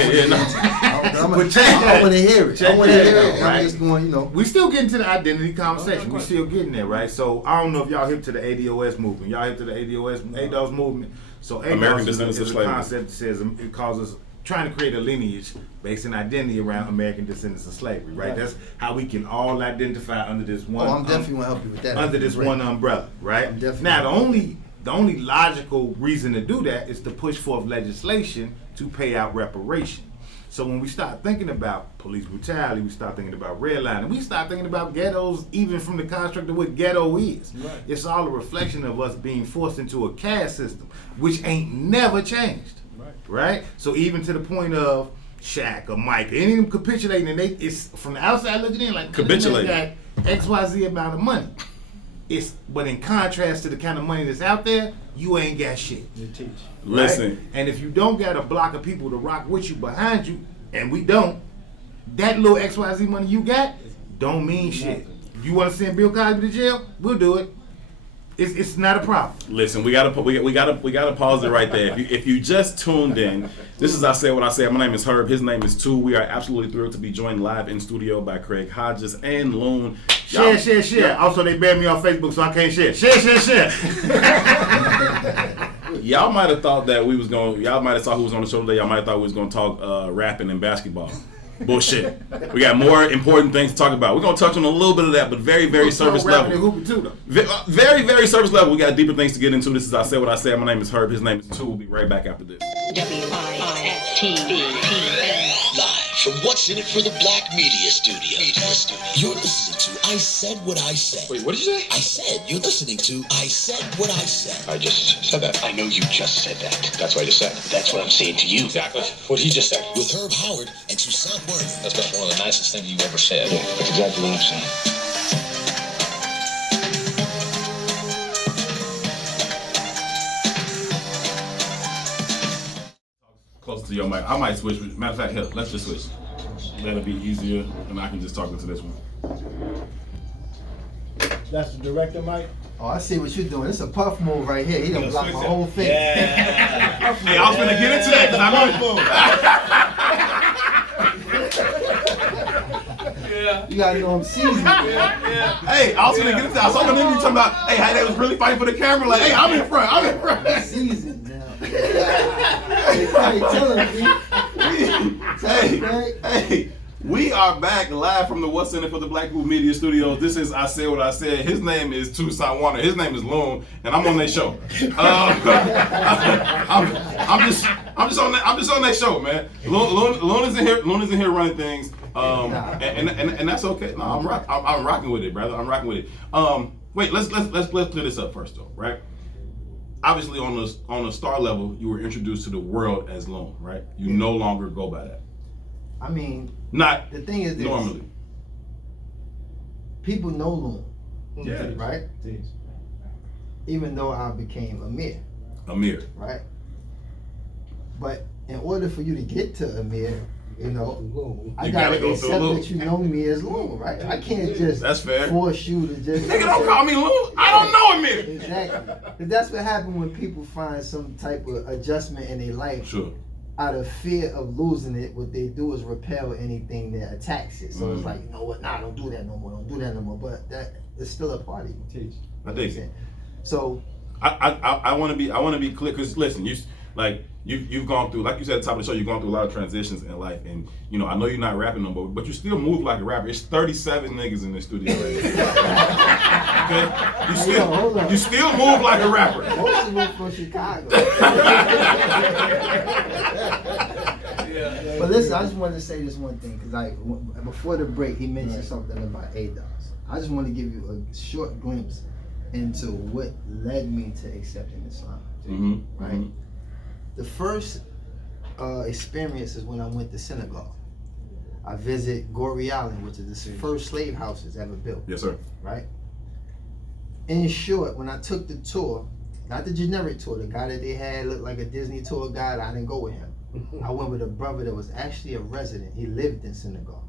hear it. Right? I'm just going, We still getting to the identity conversation. We still getting there, right? So I don't know if y'all hip to the ADOS movement. Y'all hip to the ADOS movement. So American ADOS Descendants of is a Slavery. concept that says it causes trying to create a lineage based on identity around American descendants of slavery, right? That's how we can all identify under this one. I'm definitely gonna help you with that. Under this one umbrella, right? Now, the only logical reason to do that is to push forth legislation to pay out reparation. So when we start thinking about police brutality, we start thinking about redlining, we start thinking about ghettos, even from the construct of what ghetto is. Right. It's all a reflection of us being forced into a caste system, which ain't never changed. Right? So even to the point of Shaq or Mike, any of them capitulating, and it's from the outside looking in like capitulating, got XYZ amount of money. But in contrast to the kind of money that's out there, you ain't got shit. You teach. Right? Listen. And if you don't got a block of people to rock with you behind you, and we don't, that little XYZ money you got don't mean shit. You want to send Bill Cosby to jail? We'll do it. It's not a problem. Listen, we gotta pause it right there. If you just tuned in, this is I Said What I Said. My name is Herb. His name is Tou. We are absolutely thrilled to be joined live in studio by Craig Hodges and Loon. Share. Also, they banned me on Facebook, so I can't share. Share. Y'all might have thought that we was going. Y'all might have thought who was on the show today. Y'all might have thought we was going to talk rapping and basketball. Bullshit. We got more important things to talk about. We're going to touch on a little bit of that, but very, very surface level. Very, very surface level. We got deeper things to get into. This is I Said What I Said. My name is Herb. His name is Tou. We'll be right back after this. WISTV. Live from What's in It for the Black Media Studio. You're listening to I Said What I Said. Wait, what did you say? I said you're listening to I Said What I Said. I just said that. I know you just said that. That's what I just said. That's what I'm saying to you. Exactly. What he just said. With Herb Howard and Toussaint Werner. That's about one of the nicest things you've ever said. Yeah, that's exactly what I'm saying. Close to your mic. I might switch. Matter of fact, hell, let's just switch. That'll be easier, and I can just talk into this one. That's the director mic? Oh, I see what you're doing. It's a puff move right here. He done blocked my whole face. Yeah. Hey, I was gonna get into that because You gotta know I'm seasoned. Hey, I was gonna get into that. I saw the nigga talking about, hey, how they was really fighting for the camera. Like, hey, I'm in front. I'm seasoned now. They probably telling me. Hey, we are back live from the What's in It for the Black People Media Studios. This is I Said What I Said. His name is Tucson Warner. His name is Loon, and I'm on their show. I'm just on their show, man. Loon is in here. Loon is in here running things. And that's okay. No, I'm rocking with it, brother. I'm rocking with it. Wait, let's clear this up first, though, right? Obviously, on a star level, you were introduced to the world as Loon, right? You no longer go by that. I mean, Not the thing is this. Normally. People know Loon. Yeah. Right? Even though I became Amir. Right? But in order for you to get to Amir, you know, I gotta go accept through Loon. that you know me as Loon, right? I can't just That's fair. force you to just Nigga, don't call me Loon. I don't know Amir. Exactly. Because that's what happens when people find some type of adjustment in their life. Sure. Out of fear of losing it, what they do is repel anything that attacks it. So it's like, you know what? Nah, don't do that no more. Don't do that no more. But that is still a part of you. I dig it. So I want to be clear because listen, you've gone through, like you said at the top of the show, you've gone through a lot of transitions in life, and you know I know you're not rapping no more, but you still move like a rapper. It's 37 niggas in this studio right now. Okay, you still move like a rapper. Most of them from Chicago. But listen, I just wanted to say this one thing because before the break he mentioned something about ADOS. I just want to give you a short glimpse into what led me to accepting Islam. Right. Mm-hmm. The first experience is when I went to Senegal. I visit Gorée Island, which is the first slave houses ever built. Yes, sir. Right? In short, when I took the tour, not the generic tour, the guy that they had looked like a Disney tour guide, I didn't go with him. I went with a brother that was actually a resident. He lived in Senegal.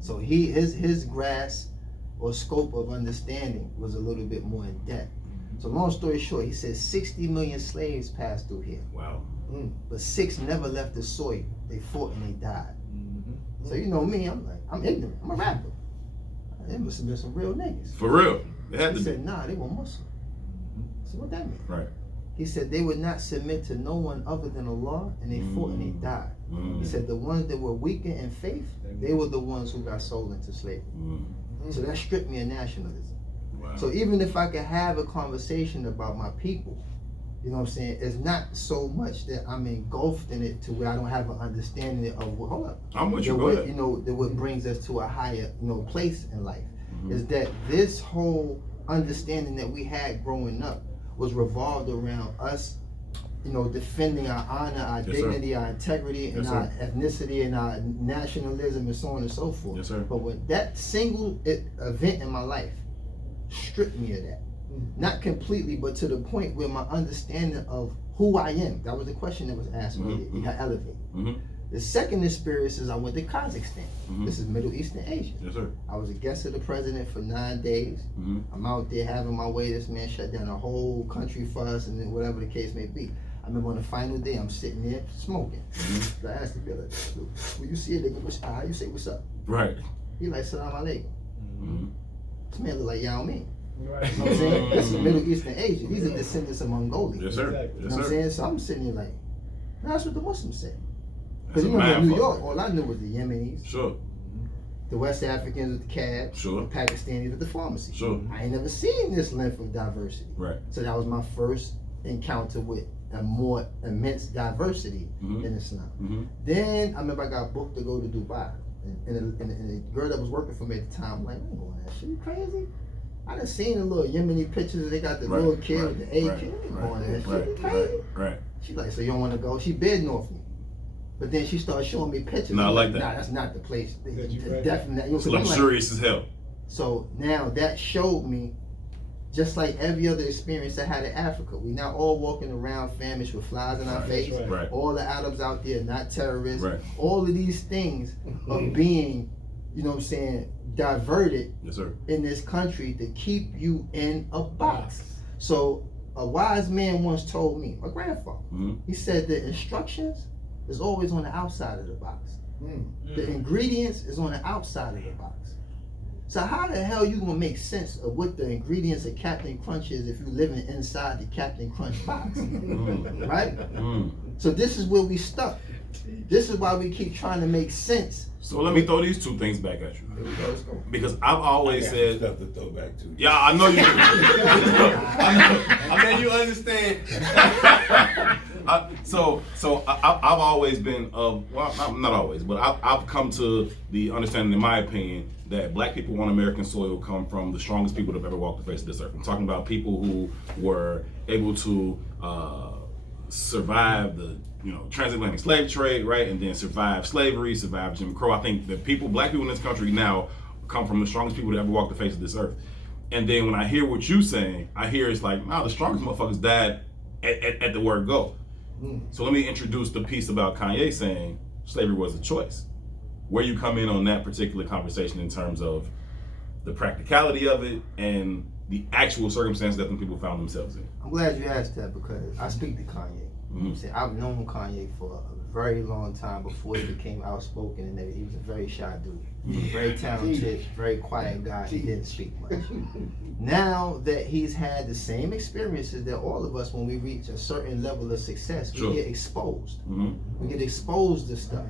So his grasp or scope of understanding was a little bit more in depth. So long story short, he said 60 million slaves passed through here. Wow. But 6 never left the soil. They fought and they died. So you know me, I'm ignorant. I'm a rapper. There must have been some real niggas. For real. They had He to said, nah, they were Muslim. So what that mean? Right. He said they would not submit to no one other than Allah, and they fought and they died. He said the ones that were weaker in faith, they were the ones who got sold into slavery. So that stripped me of nationalism. Wow. So even if I could have a conversation about my people, you know what I'm saying, it's not so much that I'm engulfed in it to where I don't have an understanding of what, hold up. I'm with you, that go ahead. You know, that what brings us to a higher, you know, place in life is that this whole understanding that we had growing up was revolved around us, you know, defending our honor, our dignity, our integrity, and our ethnicity, and our nationalism, and so on and so forth. Yes, sir. But when that single event in my life stripped me of that, not completely, but to the point where my understanding of who I am, that was the question that was asked me, it got elevated. The second experience is I went to Kazakhstan. This is Middle Eastern Asia. Yes, sir. I was a guest of the president for 9 days. I'm out there having my way. This man shut down a whole country for us, and then whatever the case may be. I remember on the final day, I'm sitting there smoking. So I asked the guy, like, when you see a nigga, how you say what's up? Right. He like, salam alaikum. This man look like Yao Ming. Right. You know what I'm saying? This is Middle Eastern Asia. These are descendants of Mongolia. Yes, sir. Exactly. You Yes, know what I'm sir. saying? So I'm sitting there like, that's what the Muslims say. That's Because a you remember in New mindfuck. York, all I knew was the Yemenis, Sure. the West Africans with the cabs, Sure. the Pakistanis with the pharmacy. Sure. I ain't never seen this length of diversity. Right. So that was my first encounter with a more immense diversity in Islam. Then I remember I got booked to go to Dubai. And the girl that was working for me at the time, like, I ain't going that shit, you crazy? I done seen the little Yemeni pictures, they got the little kid with the AK. I ain't going that shit, you crazy? Right. She like, so you don't want to go? She bidding off me. But then she started showing me pictures. No, I I'm like that. Nah, that's not the place. Right. Definitely. It's luxurious as hell. So now that showed me, just like every other experience I had in Africa, we now all walking around famished with flies in our face. Right. All the Arabs out there, not terrorists. Right. All of these things of being you know what I'm saying, diverted Yes, sir. in this country to keep you in a box. So a wise man once told me, my grandfather, he said the instructions is always on the outside of the box. The ingredients is on the outside of the box. So how the hell you gonna make sense of what the ingredients of Captain Crunch is if you're living inside the Captain Crunch box, right? So this is where we stuck. This is why we keep trying to make sense. So let me throw these two things back at you. Because I've always said stuff to throw back to. Yeah, I know you. I mean, you understand. I've always been not always, but I've come to the understanding, in my opinion, that black people on American soil come from the strongest people that have ever walked the face of this earth. I'm talking about people who were able to survive the transatlantic slave trade, right, and then survive slavery, survive Jim Crow. I think that black people in this country now come from the strongest people that ever walked the face of this earth. And then when I hear what you're saying, I hear it's like, the strongest motherfuckers died at the word go. So let me introduce the piece about Kanye saying slavery was a choice. Where you come in on that particular conversation in terms of the practicality of it and the actual circumstances that the people found themselves in. I'm glad you asked that because I speak to Kanye. You know what I'm saying? I've known Kanye for a very long time before he became outspoken and everything. He was a very shy dude. Very talented, very quiet guy. He didn't speak much. Now that he's had the same experiences that all of us, when we reach a certain level of success, we get exposed. We get exposed to stuff.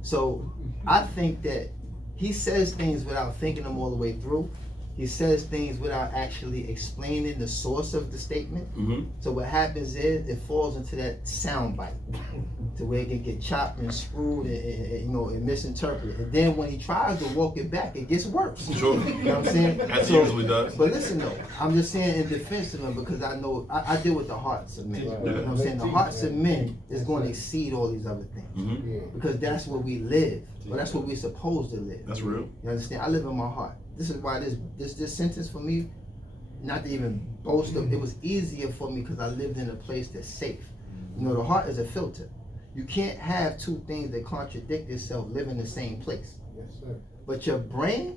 So I think that he says things without thinking them all the way through. He says things without actually explaining the source of the statement. So what happens is it falls into that sound bite to where it can get chopped and screwed and misinterpreted. And then when he tries to walk it back, it gets worse. Sure. You know what I'm saying? As he usually does. But listen though, I'm just saying in defense of him because I know I deal with the hearts of men. You know what I'm saying? The hearts of men is going to exceed all these other things. Because that's where we live. Or that's where we're supposed to live. That's real. You understand? I live in my heart. This is why this sentence for me, not to even boast of, it was easier for me because I lived in a place that's safe. You know, the heart is a filter. You can't have two things that contradict itself live in the same place. Yes, sir. But your brain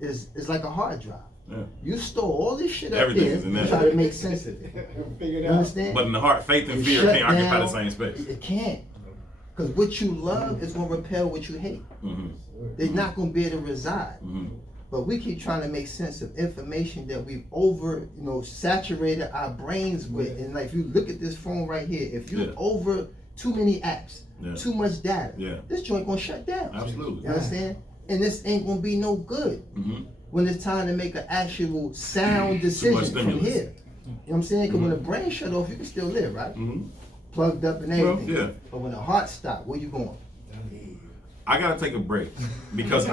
is like a hard drive. Yeah. You store all this shit up Everything's there in and there. try to make sense of it. Figure it You out. understand? But in the heart, faith and fear can't occupy the same space. It can't. Because what you love is going to repel what you hate. They're not going to be able to reside. But we keep trying to make sense of information that we've saturated our brains with. And like, if you look at this phone right here, if you're over too many apps, too much data, this joint gonna shut down. Absolutely. You understand? And this ain't gonna be no good when it's time to make an actual sound decision from here. You know what I'm saying? Because when the brain shut off, you can still live, right? Plugged up and everything. Well, yeah. But when the heart stops, where you going? I gotta take a break because in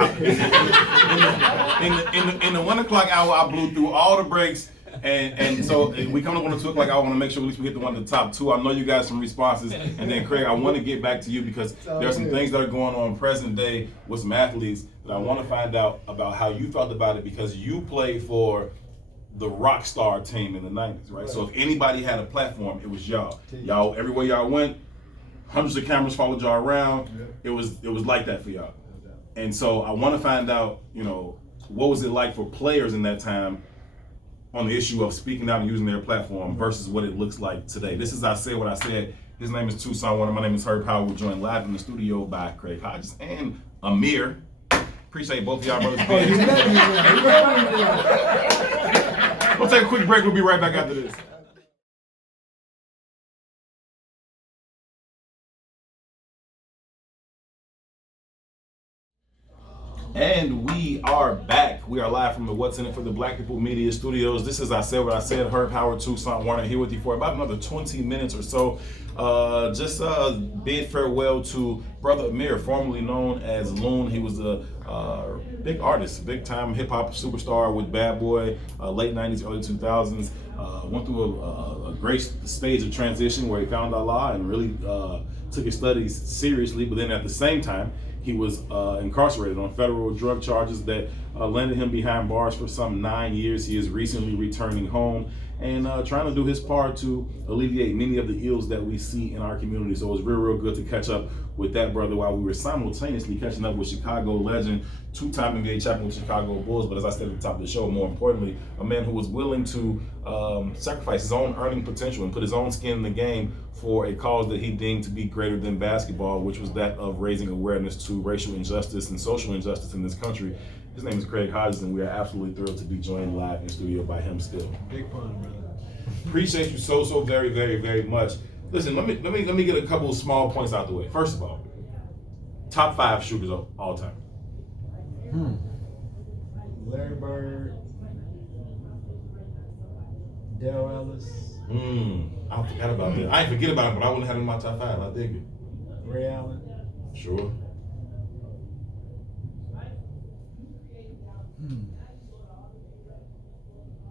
the 1 o'clock hour I blew through all the breaks and so we come up on the 2 o'clock hour. I want to make sure at least we hit the one of the top two. I know you got some responses, and then Craig, I want to get back to you because there are some things that are going on present day with some athletes that I want to find out about how you felt about it because you played for the rock star team in the 90s, right? So if anybody had a platform, it was y'all. Y'all everywhere y'all went. Hundreds of cameras followed y'all around. It was like that for y'all. And so I want to find out, what was it like for players in that time on the issue of speaking out and using their platform versus what it looks like today. This is I Said What I Said. His name is Tucson Warner. My name is Herb Howard. We're joined live in the studio by Craig Hodges and Amir. Appreciate both of y'all brothers being here. We'll take a quick break. We'll be right back after this. And we are back. We are live from the What's in It for the Black People Media Studios. This is I Said What I Said. Herb Howard, Tucson Warner here with you for about another 20 minutes or so. Just bid farewell to Brother Amir, formerly known as Loon. He was a big artist, big time hip hop superstar with Bad Boy, late 90s, early 2000s. Went through a great stage of transition where he found Allah and really took his studies seriously, but then at the same time, he was incarcerated on federal drug charges that landed him behind bars for some 9 years. He is recently returning home, and trying to do his part to alleviate many of the ills that we see in our community. So it was real good to catch up with that brother while we were simultaneously catching up with Chicago legend, two-time NBA champion with Chicago Bulls, but as I said at the top of the show, more importantly, a man who was willing to sacrifice his own earning potential and put his own skin in the game for a cause that he deemed to be greater than basketball, which was that of raising awareness to racial injustice and social injustice in this country. His name is Craig Hodges, and we are absolutely thrilled to be joined live in studio by him still. Big fun, brother. Appreciate you so very, very, very much. Listen, let me get a couple of small points out the way. First of all, top 5 shooters of all time. Larry Bird, Dale Ellis. I forgot about that. I ain't forget about him, but I wouldn't have him in my top 5. I dig it. Ray Allen. Sure.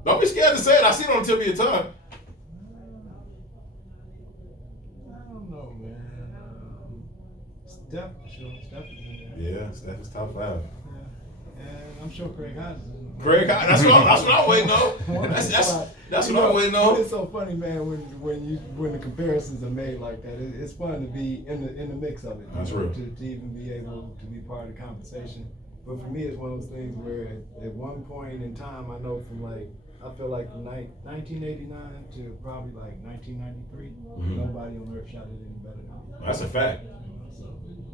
Don't be scared to say it. I see it on the tip of your tongue. I don't know, man. Steph, sure. Steph is in there. Yeah, Steph is top 5. Yeah. And I'm sure Craig Hodges is in there. Craig Hodges, that's what I'm waiting on. That's what I'm waiting on. It's so funny, man, when the comparisons are made like that. It's fun to be in the mix of it. That's real. To even be able to be part of the conversation. But for me, it's one of those things where at one point in time, I know I feel like from 1989 to probably like 1993, nobody on earth shot it any better than me. That's a fact. So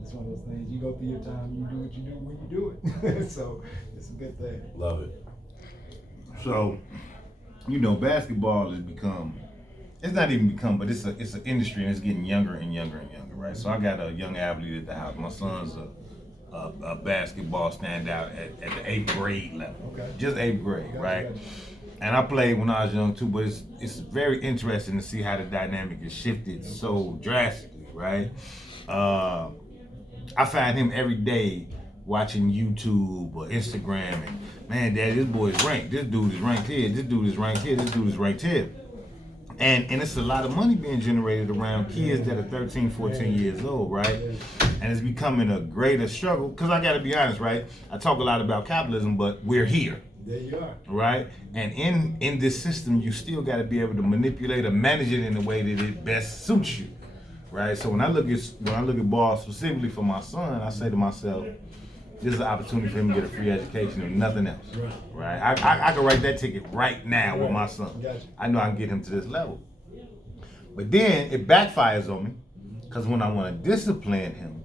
it's one of those things. You go through your time, you do what you do when you do it. So it's a good thing. Love it. So, basketball has become, it's not even become, but it's an industry and it's getting younger and younger and younger, right? So I got a young athlete at the house. My son's a basketball standout at the 8th grade level. Okay. Just 8th grade, right? And I played when I was young too, but it's very interesting to see how the dynamic has shifted so drastically, right? I find him every day watching YouTube or Instagram and, man, Dad, this boy's ranked. This dude is ranked here. This dude is ranked here. This dude is ranked here. And it's a lot of money being generated around kids that are 13, 14 years old, right? And it's becoming a greater struggle, because I got to be honest, right? I talk a lot about capitalism, but we're here. There you are. Right? And in this system, you still got to be able to manipulate or manage it in a way that it best suits you. Right? So when I look at ball specifically for my son, I say to myself, this is an opportunity for him to get a free education and nothing else. Right? I can write that ticket right now with my son. Gotcha. I know I can get him to this level. But then it backfires on me, because when I want to discipline him,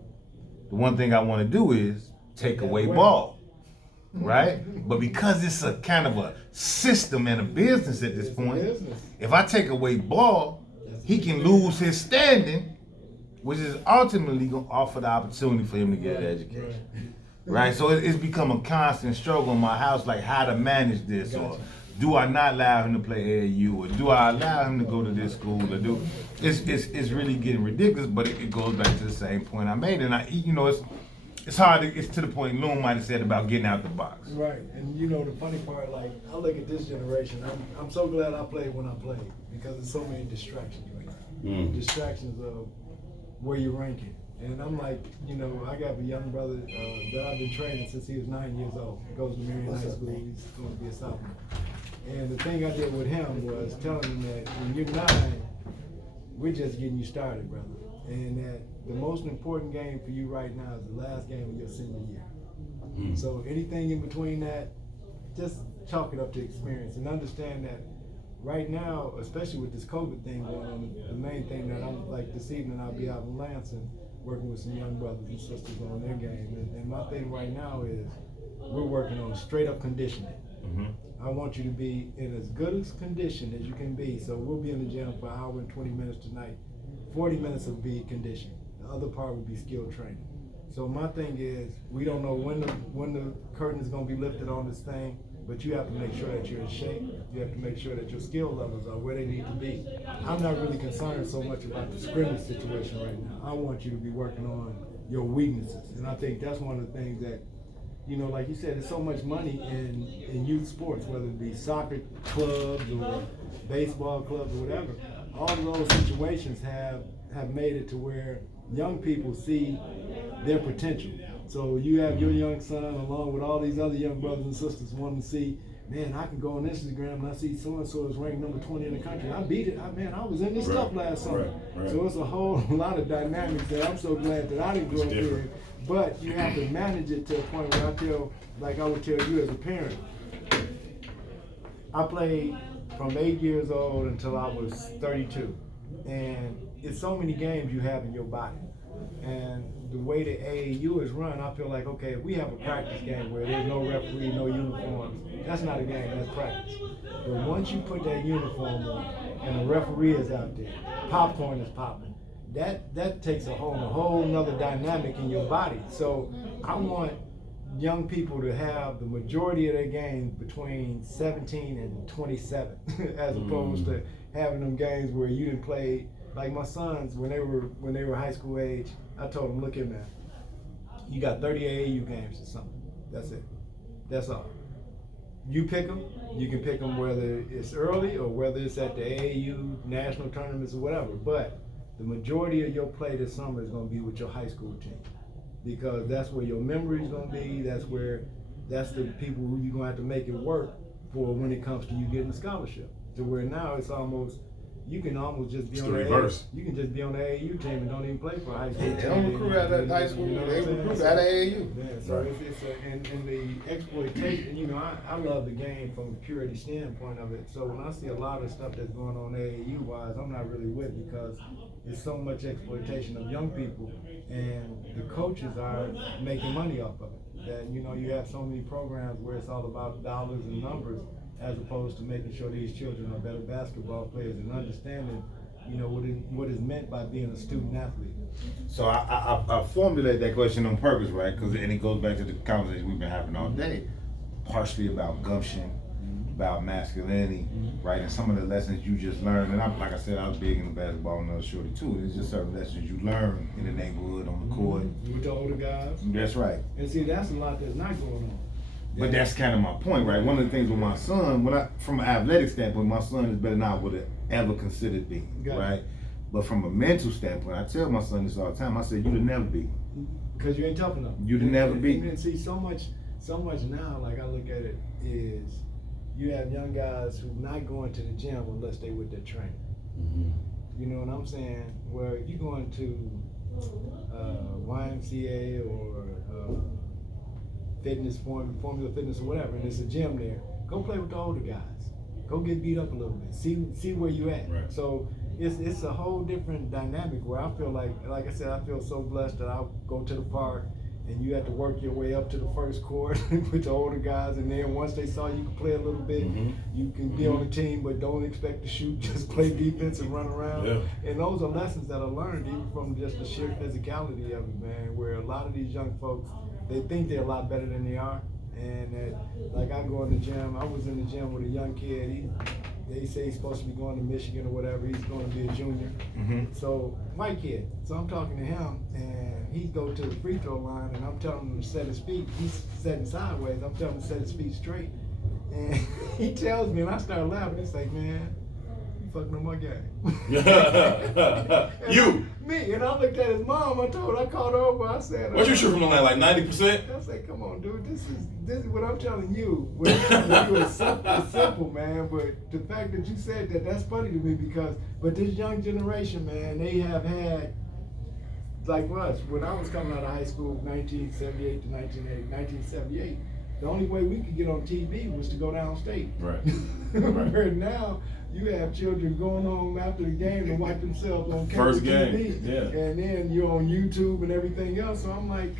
the one thing I want to do is take away ball. Right? But because it's a kind of a system and a business at this point, if I take away ball, he can lose his standing, which is ultimately going to offer the opportunity for him to get an education. Right? So it's become a constant struggle in my house, like how to manage this, or do I not allow him to play AAU, or do I allow him to go to this school, or it's really getting ridiculous, but it goes back to the same point I made. And it's hard. It's to the point Loon might have said about getting out the box. Right, and the funny part, like I look at this generation. I'm so glad I played when I played, because there's so many distractions right now. Distractions of where you're ranking, and I'm like, I got a young brother that I've been training since he was 9 years old. He goes to Marion High School. He's going to be a sophomore. And the thing I did with him was telling him that when you're 9, we're just getting you started, brother, and that the most important game for you right now is the last game of your senior year. So anything in between that, just chalk it up to experience and understand that right now, especially with this COVID thing going on, the main thing that I'm like this evening, I'll be out in Lansing working with some young brothers and sisters on their game. And my thing right now is we're working on straight up conditioning. I want you to be in as good as condition as you can be. So we'll be in the gym for an hour and 20 minutes tonight. 40 minutes will be conditioning. The other part will be skill training. So my thing is, we don't know when the curtain is going to be lifted on this thing, but you have to make sure that you're in shape. You have to make sure that your skill levels are where they need to be. I'm not really concerned so much about the scrimmage situation right now. I want you to be working on your weaknesses. And I think that's one of the things that, like you said, there's so much money in youth sports, whether it be soccer clubs or baseball clubs or whatever. All of those situations have made it to where young people see their potential. So you have your young son along with all these other young brothers and sisters wanting to see man, I can go on Instagram and I see so-and-so is ranked number 20 in the country. I beat it. I was in this stuff last summer. Right. So it's a whole lot of dynamics that I'm so glad that I didn't grow up in. But you have to manage it to a point where I would tell you as a parent, I played from 8 years old until I was 32. And it's so many games you have in your body. And the way the AAU is run, I feel like, okay, if we have a practice game where there's no referee, no uniforms, that's not a game, that's practice. But once you put that uniform on and the referee is out there, popcorn is popping, that takes a whole nother dynamic in your body. So I want young people to have the majority of their games between 17 and 27, as opposed to having them games where you didn't play. Like my sons, when they were high school age, I told them, look at man, you got 30 AAU games or something. That's it. That's all. You pick them. You can pick them whether it's early or whether it's at the AAU national tournaments or whatever. But the majority of your play this summer is going to be with your high school team, because that's where your memory is going to be. That's the people who you're going to have to make it work for when it comes to you getting a scholarship. To where now it's almost, you can almost just be on the reverse. You can just be on the AAU team and don't even play for a high school team. They don't recruit out of high school. They recruit out of AAU. Yeah, so and the exploitation. I love the game from a purity standpoint of it. So when I see a lot of stuff that's going on AAU wise, I'm not really with it, because it's so much exploitation of young people, and the coaches are making money off of it. That you have so many programs where it's all about dollars and numbers, as opposed to making sure these children are better basketball players and understanding, what is meant by being a student athlete. So I formulated that question on purpose, right? Because it goes back to the conversation we've been having all day, partially about gumption, about masculinity, right? And some of the lessons you just learned. And like I said, I was big into basketball and another shorty too. It's just certain lessons you learn in the neighborhood, on the court. With the older guys. That's right. And see, that's a lot that's not going on. But that's kind of my point, right? One of the things with my son, from an athletic standpoint, my son is better than I would have ever considered being, right? But from a mental standpoint, I tell my son this all the time. I said, you'd have never beat. Because you ain't tough enough. You'd have never beat. And see, so much now, like I look at it, is you have young guys who not going to the gym unless they with their trainer. You know what I'm saying? Where if you going to YMCA or fitness, Formula Fitness or whatever, and there's a gym there, go play with the older guys. Go get beat up a little bit. See where you at. Right. So it's a whole different dynamic where I feel like I said, I feel so blessed that I'll go to the park and you have to work your way up to the first court with the older guys, and then once they saw you can play a little bit, you can be on the team, but don't expect to shoot, just play defense and run around. Yeah. And those are lessons that I learned even from just the sheer physicality of it, man, where a lot of these young folks, they think they're a lot better than they are. And like I go in the gym, I was in the gym with a young kid, they say he's supposed to be going to Michigan or whatever, he's going to be a junior. So, white kid. So I'm talking to him, and he go to the free throw line, and I'm telling him to set his feet. He's setting sideways. I'm telling him to set his feet straight. And he tells me, and I start laughing. He's like, man, you fucking up my game. You. Me. And I looked at his mom. I called her over. I said, what you shoot from the line, like 90%? I said, come on, dude. This is what I'm telling you. What I'm telling you is simple, man. But the fact that you said that, that's funny to me, because, but this young generation, man, they have had, like us, when I was coming out of high school, 1978 to 1978, the only way we could get on TV was to go downstate. Right. Where now, you have children going home after the game to wipe themselves on cable First game, TV. yeah. And then you're on YouTube and everything else. So I'm like,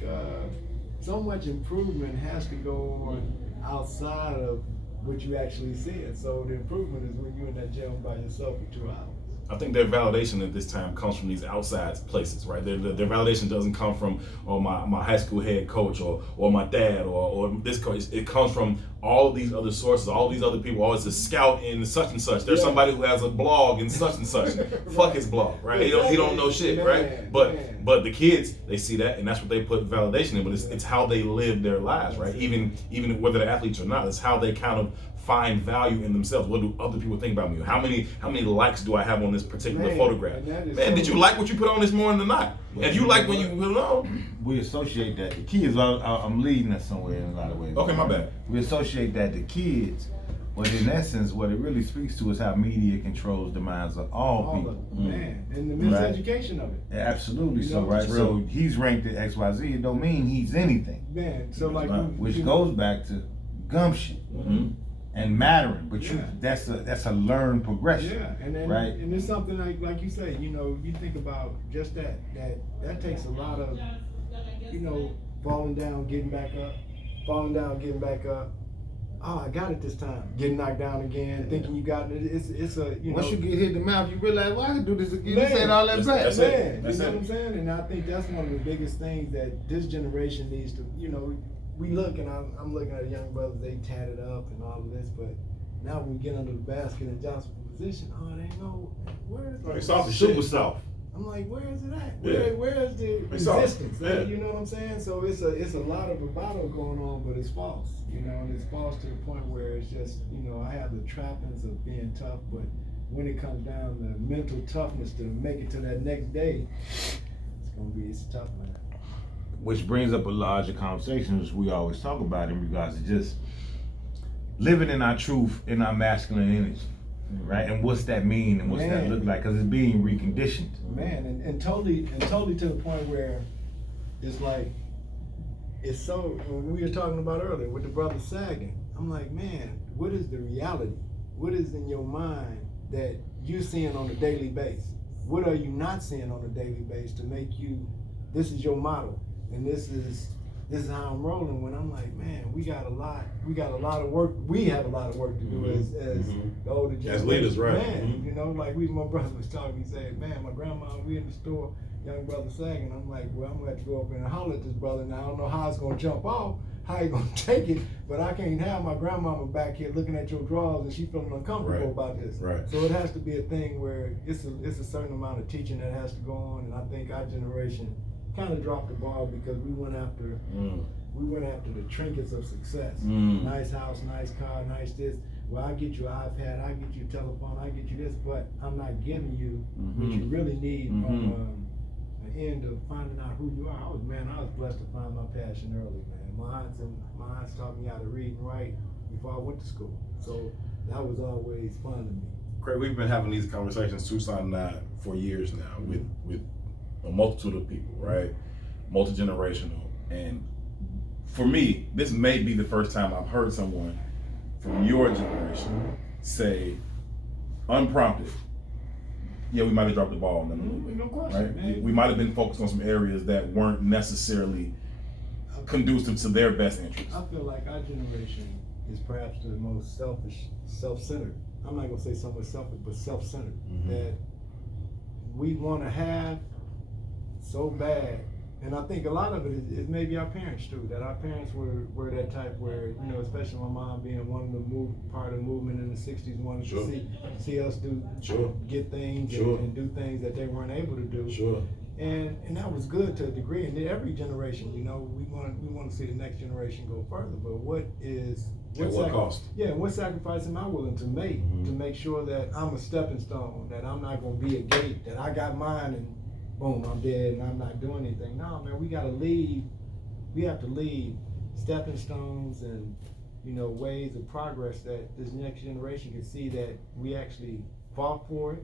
so much improvement has to go on outside of what you actually see. So the improvement is when you're in that gym by yourself for 2 hours. I think their validation at this time comes from these outside places, right? Their validation doesn't come from my high school head coach or my dad or this coach. It comes from all of these other sources, all these other people. Oh, it's a scout in such and such. There's somebody who has a blog in such and such. Fuck his blog, right? He don't know shit, right? But the kids, they see that, and that's what they put validation in. But it's how they live their lives, right? Even whether they're athletes or not, it's how they kind of find value in themselves. What do other people think about me? How many likes do I have on this particular photograph? Man, did you like what you put on this morning or not? If you like when you put it on, we associate that. The kids, I'm leading us somewhere in a lot of ways. Okay, my bad. We associate that to kids, but in essence, what it really speaks to is how media controls the minds of all people. Man, and the miseducation of it. Yeah, absolutely. So, know, right. So he's ranked at XYZ. It don't mean he's anything. Man, so like, which goes back to gumption. And mattering, but that's a learned progression. Yeah, and right? And it's something like you say, you know, you think about just that takes a lot of, you know, falling down, getting back up, Oh, I got it this time. Getting knocked down again, thinking you got it. It's a, you know. Once you get hit in the mouth, you realize, well, I can do this again. Man, You said all that back. That's it. That's you know it. what I'm saying? And I think that's one of the biggest things that this generation needs to, you know. We look, and I'm looking at young brothers, they tatted up and all of this, but now when we get under the basket and jump position, they know where is it? It's soft as Super shit. soft. I'm like, where is it at? Yeah. Where is the It's soft. resistance? Yeah. You know what I'm saying? So it's a lot of bravado going on, but it's false. You know, and it's false to the point where it's just, you know, I have the trappings of being tough, but when it comes down to mental toughness to make it to that next day, it's tough, man. Which brings up a larger conversation, which we always talk about in regards to just living in our truth, in our masculine energy, right? And what's that mean and what's that look like? Because it's being reconditioned. Man, and totally to the point where it's like, it's so, when we were talking about earlier with the brother sagging, I'm like, man, what is the reality? What is in your mind that you're seeing on a daily basis? What are you not seeing on a daily basis to make you, this is your model? And this is how I'm rolling. When I'm like, man, we got a lot of work. We have a lot of work to do as the older generation. As leaders, right? Man, you know, like my brother was talking. He said, man, my grandma, we in the store, young brother sagging. I'm like, well, I'm gonna have to go up and holler at this brother. Now I don't know how it's gonna jump off, how he gonna take it, but I can't have my grandmama back here looking at your drawers and she feeling uncomfortable about this. Right. So it has to be a thing where it's a certain amount of teaching that has to go on, and I think our generation kind of dropped the ball because we went after the trinkets of success. Nice house, nice car, nice this. Well, I get you an iPad, I get you a telephone, I get you this, but I'm not giving you what you really need from the end of finding out who you are. I was blessed to find my passion early, man. My aunts taught me how to read and write before I went to school. So that was always fun to me. Craig, we've been having these conversations, Tucson and I, for years now with a multitude of people, right? Multi-generational. And for me, this may be the first time I've heard someone from your generation say, unprompted, yeah, we might have dropped the ball on them, No question, right? man. We might have been focused on some areas that weren't necessarily conducive to their best interests. I feel like our generation is perhaps the most selfish, self-centered. I'm not gonna say somewhat selfish, but self-centered. That we wanna have so bad. And I think a lot of it is maybe our parents too, that our parents were that type where, you know, especially my mom being one of the part of the movement in the 60s, wanted to see us get things and do things that they weren't able to do. And that was good to a degree. And every generation, you know, we want to see the next generation go further. But what cost? Yeah, what sacrifice am I willing to make sure that I'm a stepping stone, that I'm not going to be a gate, that I got mine and boom, I'm dead and I'm not doing anything. No, man, we have to leave stepping stones and, you know, ways of progress that this next generation can see that we actually fought for it,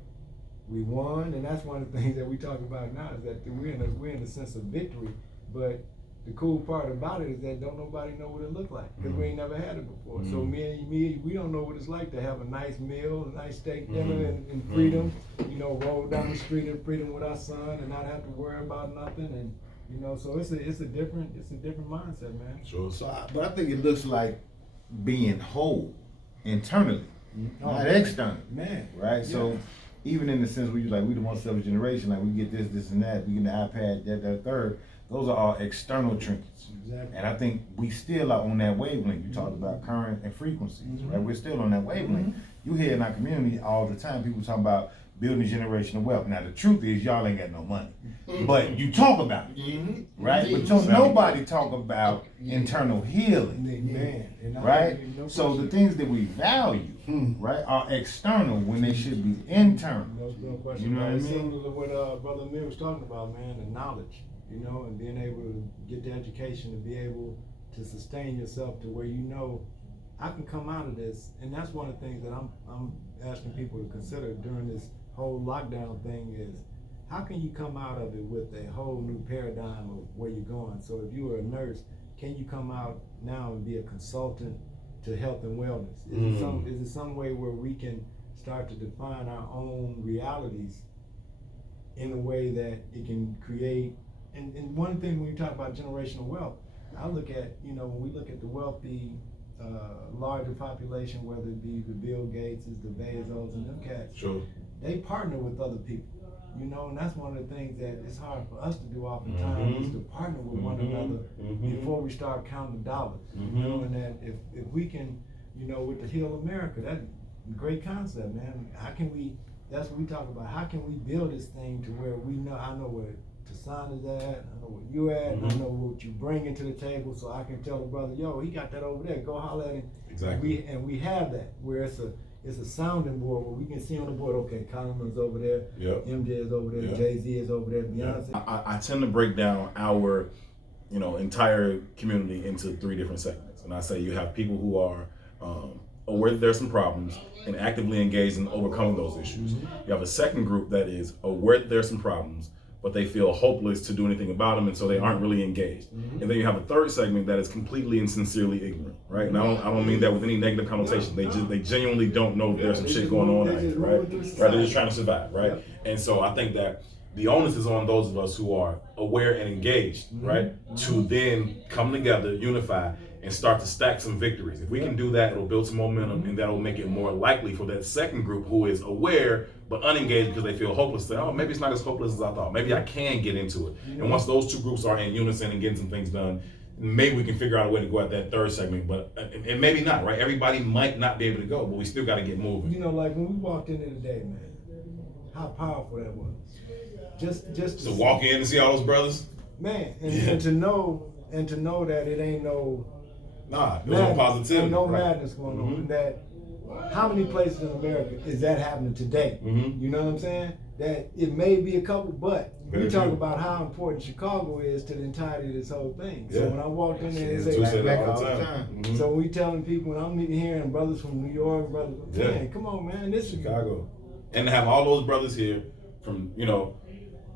we won, and that's one of the things that we talk about now is that we're in a sense of victory. But the cool part about it is that don't nobody know what it looked like because we ain't never had it before. So me, we don't know what it's like to have a nice meal, a nice steak dinner in freedom. You know, roll down the street in freedom with our son and not have to worry about nothing. And you know, so it's a different mindset, man. Sure. But I think it looks like being whole internally, not externally. Man, right? Yeah. So even in the sense where you like we the one selfish generation, like we get this and that, we get the iPad, that third. Those are all external trinkets. Exactly. And I think we still are on that wavelength. You talked about current and frequencies, right? We're still on that wavelength. You hear in our community all the time, people talking about building generational wealth. Now the truth is y'all ain't got no money, but you talk about it, right? But don't nobody talk about internal healing, right? So the things that we value, right, are external when they should be internal. No question. You know what I mean? Similar to what Brother Amir was talking about, man, the knowledge, you know, and being able to get the education to be able to sustain yourself to where you know I can come out of this. And that's one of the things that I'm asking people to consider during this whole lockdown thing is, how can you come out of it with a whole new paradigm of where you're going? So if you were a nurse, can you come out now and be a consultant to health and wellness? Is it some way where we can start to define our own realities in a way that it can create, and one thing when you talk about generational wealth, I look at, you know, when we look at the wealthy, larger population, whether it be the Bill Gateses, the Bezos, and them cats, Sure. they partner with other people, you know, and that's one of the things that it's hard for us to do oftentimes is to partner with one another before we start counting dollars, you know, and that if we can, you know, with the Heal America, that's a great concept, man. How can we, that's what we talk about, how can we build this thing to where we know, I know where Tassan is at, I know where you at, and I know what you bringing to the table, so I can tell the brother, yo, he got that over there, go holler at him. Exactly. We have that, where it's a sounding board where we can see on the board, okay, Common's over there, MJ is over there, Jay-Z is over there, Beyonce. I tend to break down our, you know, entire community into 3 different segments. And I say you have people who are aware that there's some problems and actively engaged in overcoming those issues. You have a second group that is aware that there's some problems, but they feel hopeless to do anything about them, and so they aren't really engaged. And then you have a third segment that is completely and sincerely ignorant, right? And I don't mean that with any negative connotation. They genuinely don't know that there's some shit going on out here, right? They're just trying to survive, right? And so I think that the onus is on those of us who are aware and engaged, right, to then come together, unify, and start to stack some victories. If we can do that, it'll build some momentum, and that'll make it more likely for that second group who is aware but unengaged because they feel hopeless. Say, oh, maybe it's not as hopeless as I thought. Maybe I can get into it. And once those 2 groups are in unison and getting some things done, maybe we can figure out a way to go at that third segment. But and maybe not, right? Everybody might not be able to go, but we still got to get moving. You know, like when we walked in there today, man, how powerful that was. Just to walk in and see all those brothers, man, and to know that it ain't no. Nah, there's no positivity. Ain't no madness going on. That how many places in America is that happening today? You know what I'm saying? That it may be a couple, but we talk about how important Chicago is to the entirety of this whole thing. So when I walked in there and say, back all the time. so when we telling people, when I'm hearing brothers from New York, brothers, man, come on, man, this is Chicago, and to have all those brothers here from, you know,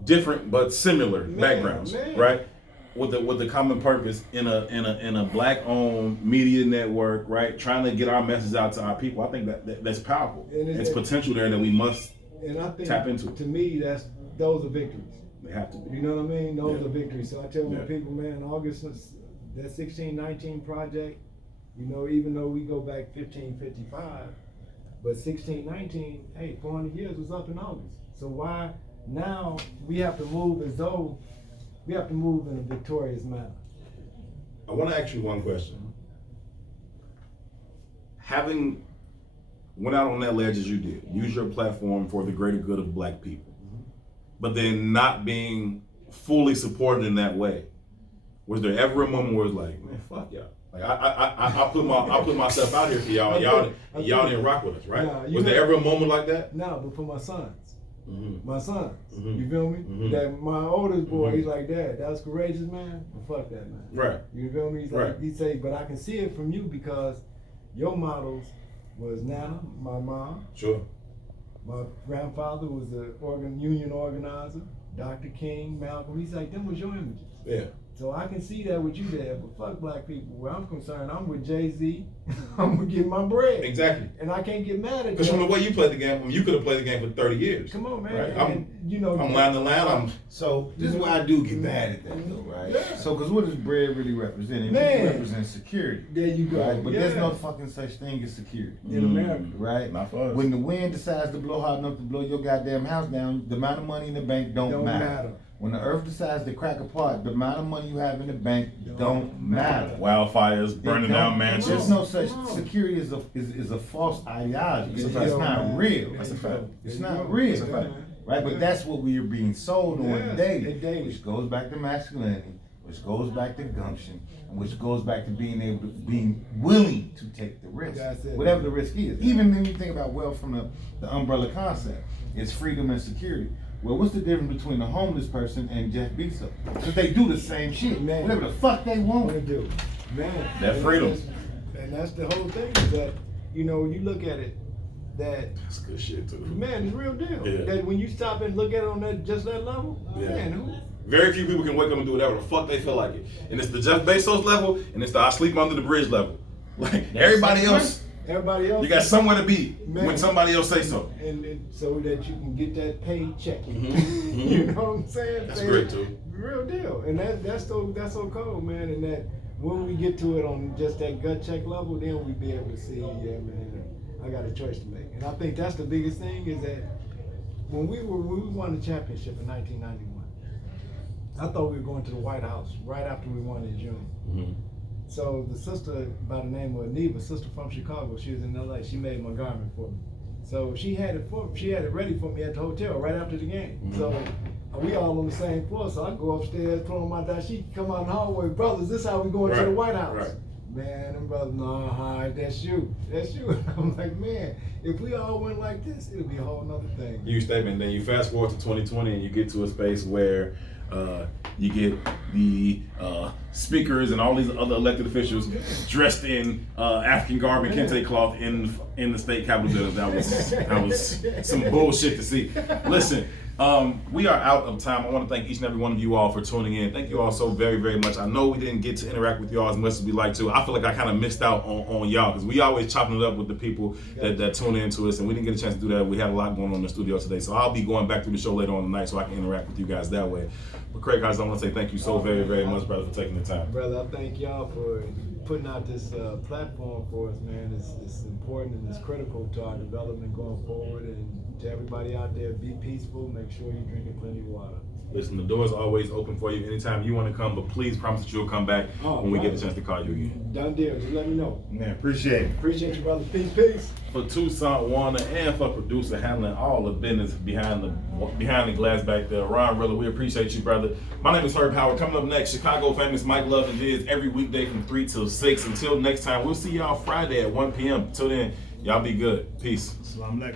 different but similar backgrounds, right? With the common purpose in a black-owned media network, right? Trying to get our message out to our people. I think that's powerful. It's potential there that we must tap into. To me, those are victories. They have to be. You know what I mean? Those are victories. So I tell my people, man, August, that 1619 project, you know, even though we go back 1555, but 1619, hey, 400 years was up in August. So why now we have to move as though we have to move in a victorious manner? I want to ask you one question. Having went out on that ledge as you did, use your platform for the greater good of black people, but then not being fully supported in that way, was there ever a moment where it's like, man, fuck y'all? Like I put myself out here for y'all. Y'all didn't rock with us, right? Nah, was there ever a moment like that? No, but for my sons. My sons, you feel me? That my oldest boy, he's like, Dad, that was courageous, man. Well, fuck that, man. Right. You feel me? He's like, he say, but I can see it from you because your models was Nana, my mom. Sure. My grandfather was a union organizer. Dr. King, Malcolm. He's like, them was your images. Yeah. So I can see that with you there, but fuck black people. Where I'm concerned, I'm with Jay-Z. I'm gonna get my bread. Exactly. And I can't get mad at you. Because from the way you played the game, you could have played the game for 30 years. Come on, man. Right? I'm line to line. So this is why I do get mad at that, though, right? Yeah. So, because what does bread really represent? It Man. represents security. There you go. Right? But there's no fucking such thing as security. In America. Right? Not for us. When the wind decides to blow hard enough to blow your goddamn house down, the amount of money in the bank don't matter. When the earth decides to crack apart, the amount of money you have in the bank don't matter. Wildfires, burning down mansions. There's no such security is a false ideology. It's not real. That's a fact. It's not real. That's a fact. Right? But that's what we are being sold on daily. daily. Which goes back to masculinity, which goes back to gumption, and which goes back to being willing to take the risk. Whatever the risk is. Even when you think about wealth from the umbrella concept, it's freedom and security. Well, what's the difference between a homeless person and Jeff Bezos? Because they do the same shit. Man. Whatever the fuck they want. They do. Man. That freedom. And that's the whole thing is that, you know, when you look at it, That's good shit too. man, it's real deal. Yeah. That when you stop and look at it on that level, man, Very few people can wake up and do whatever the fuck they feel like it. And it's the Jeff Bezos level, and it's the I sleep under the bridge level. Like everybody else, you got somewhere to be when somebody else say so. And so that you can get that paycheck. Mm-hmm. You know what I'm saying? That's great too. Real deal. And that's so cold, man. And that when we get to it on just that gut check level, then we be able to see, yeah, man, I got a choice to make. And I think that's the biggest thing is that when we won the championship in 1991, I thought we were going to the White House right after we won in June. Mm-hmm. So the sister by the name of Neva, sister from Chicago, she was in LA. She made my garment for me. So she had it ready for me at the hotel right after the game. Mm-hmm. So we all on the same floor. So I go upstairs, put on my dye. She come out in the hallway, brothers, this how we going to the White House. Right. Man, them brothers, nah, that's you. I'm like, man, if we all went like this, it'll be a whole nother thing. Huge statement. Then you fast forward to 2020 and you get to a space where you get the speakers and all these other elected officials dressed in African garb and kente cloth in the state capitol building. That was some bullshit to see. Listen, we are out of time. I want to thank each and every one of you all for tuning in. Thank you all so very, very much. I know we didn't get to interact with y'all as much as we like to. I feel like I kind of missed out on y'all because we always chopping it up with the people that tune in to us, and we didn't get a chance to do that. We had a lot going on in the studio today, so I'll be going back through the show later on tonight so I can interact with you guys that way. But Craig, guys, I want to say thank you so very, very much, brother, for taking the time. Brother, I thank y'all for putting out this platform for us, man. It's important and it's critical to our development going forward. And to everybody out there, be peaceful. Make sure you're drinking plenty of water. Listen, the door is always open for you anytime you want to come, but please promise that you'll come back when we get the chance to call you again. Done deal. Just let me know. Man, appreciate it. Appreciate you, brother. Peace. For Toussaint Warner and for producer handling all the business behind the glass back there, Ron Rilla, we appreciate you, brother. My name is Herb Howard. Coming up next, Chicago famous Mike Love and Diz every weekday from 3 till 6. Until next time, we'll see y'all Friday at 1 p.m. Till then, y'all be good. Peace. Assalamu alaikum.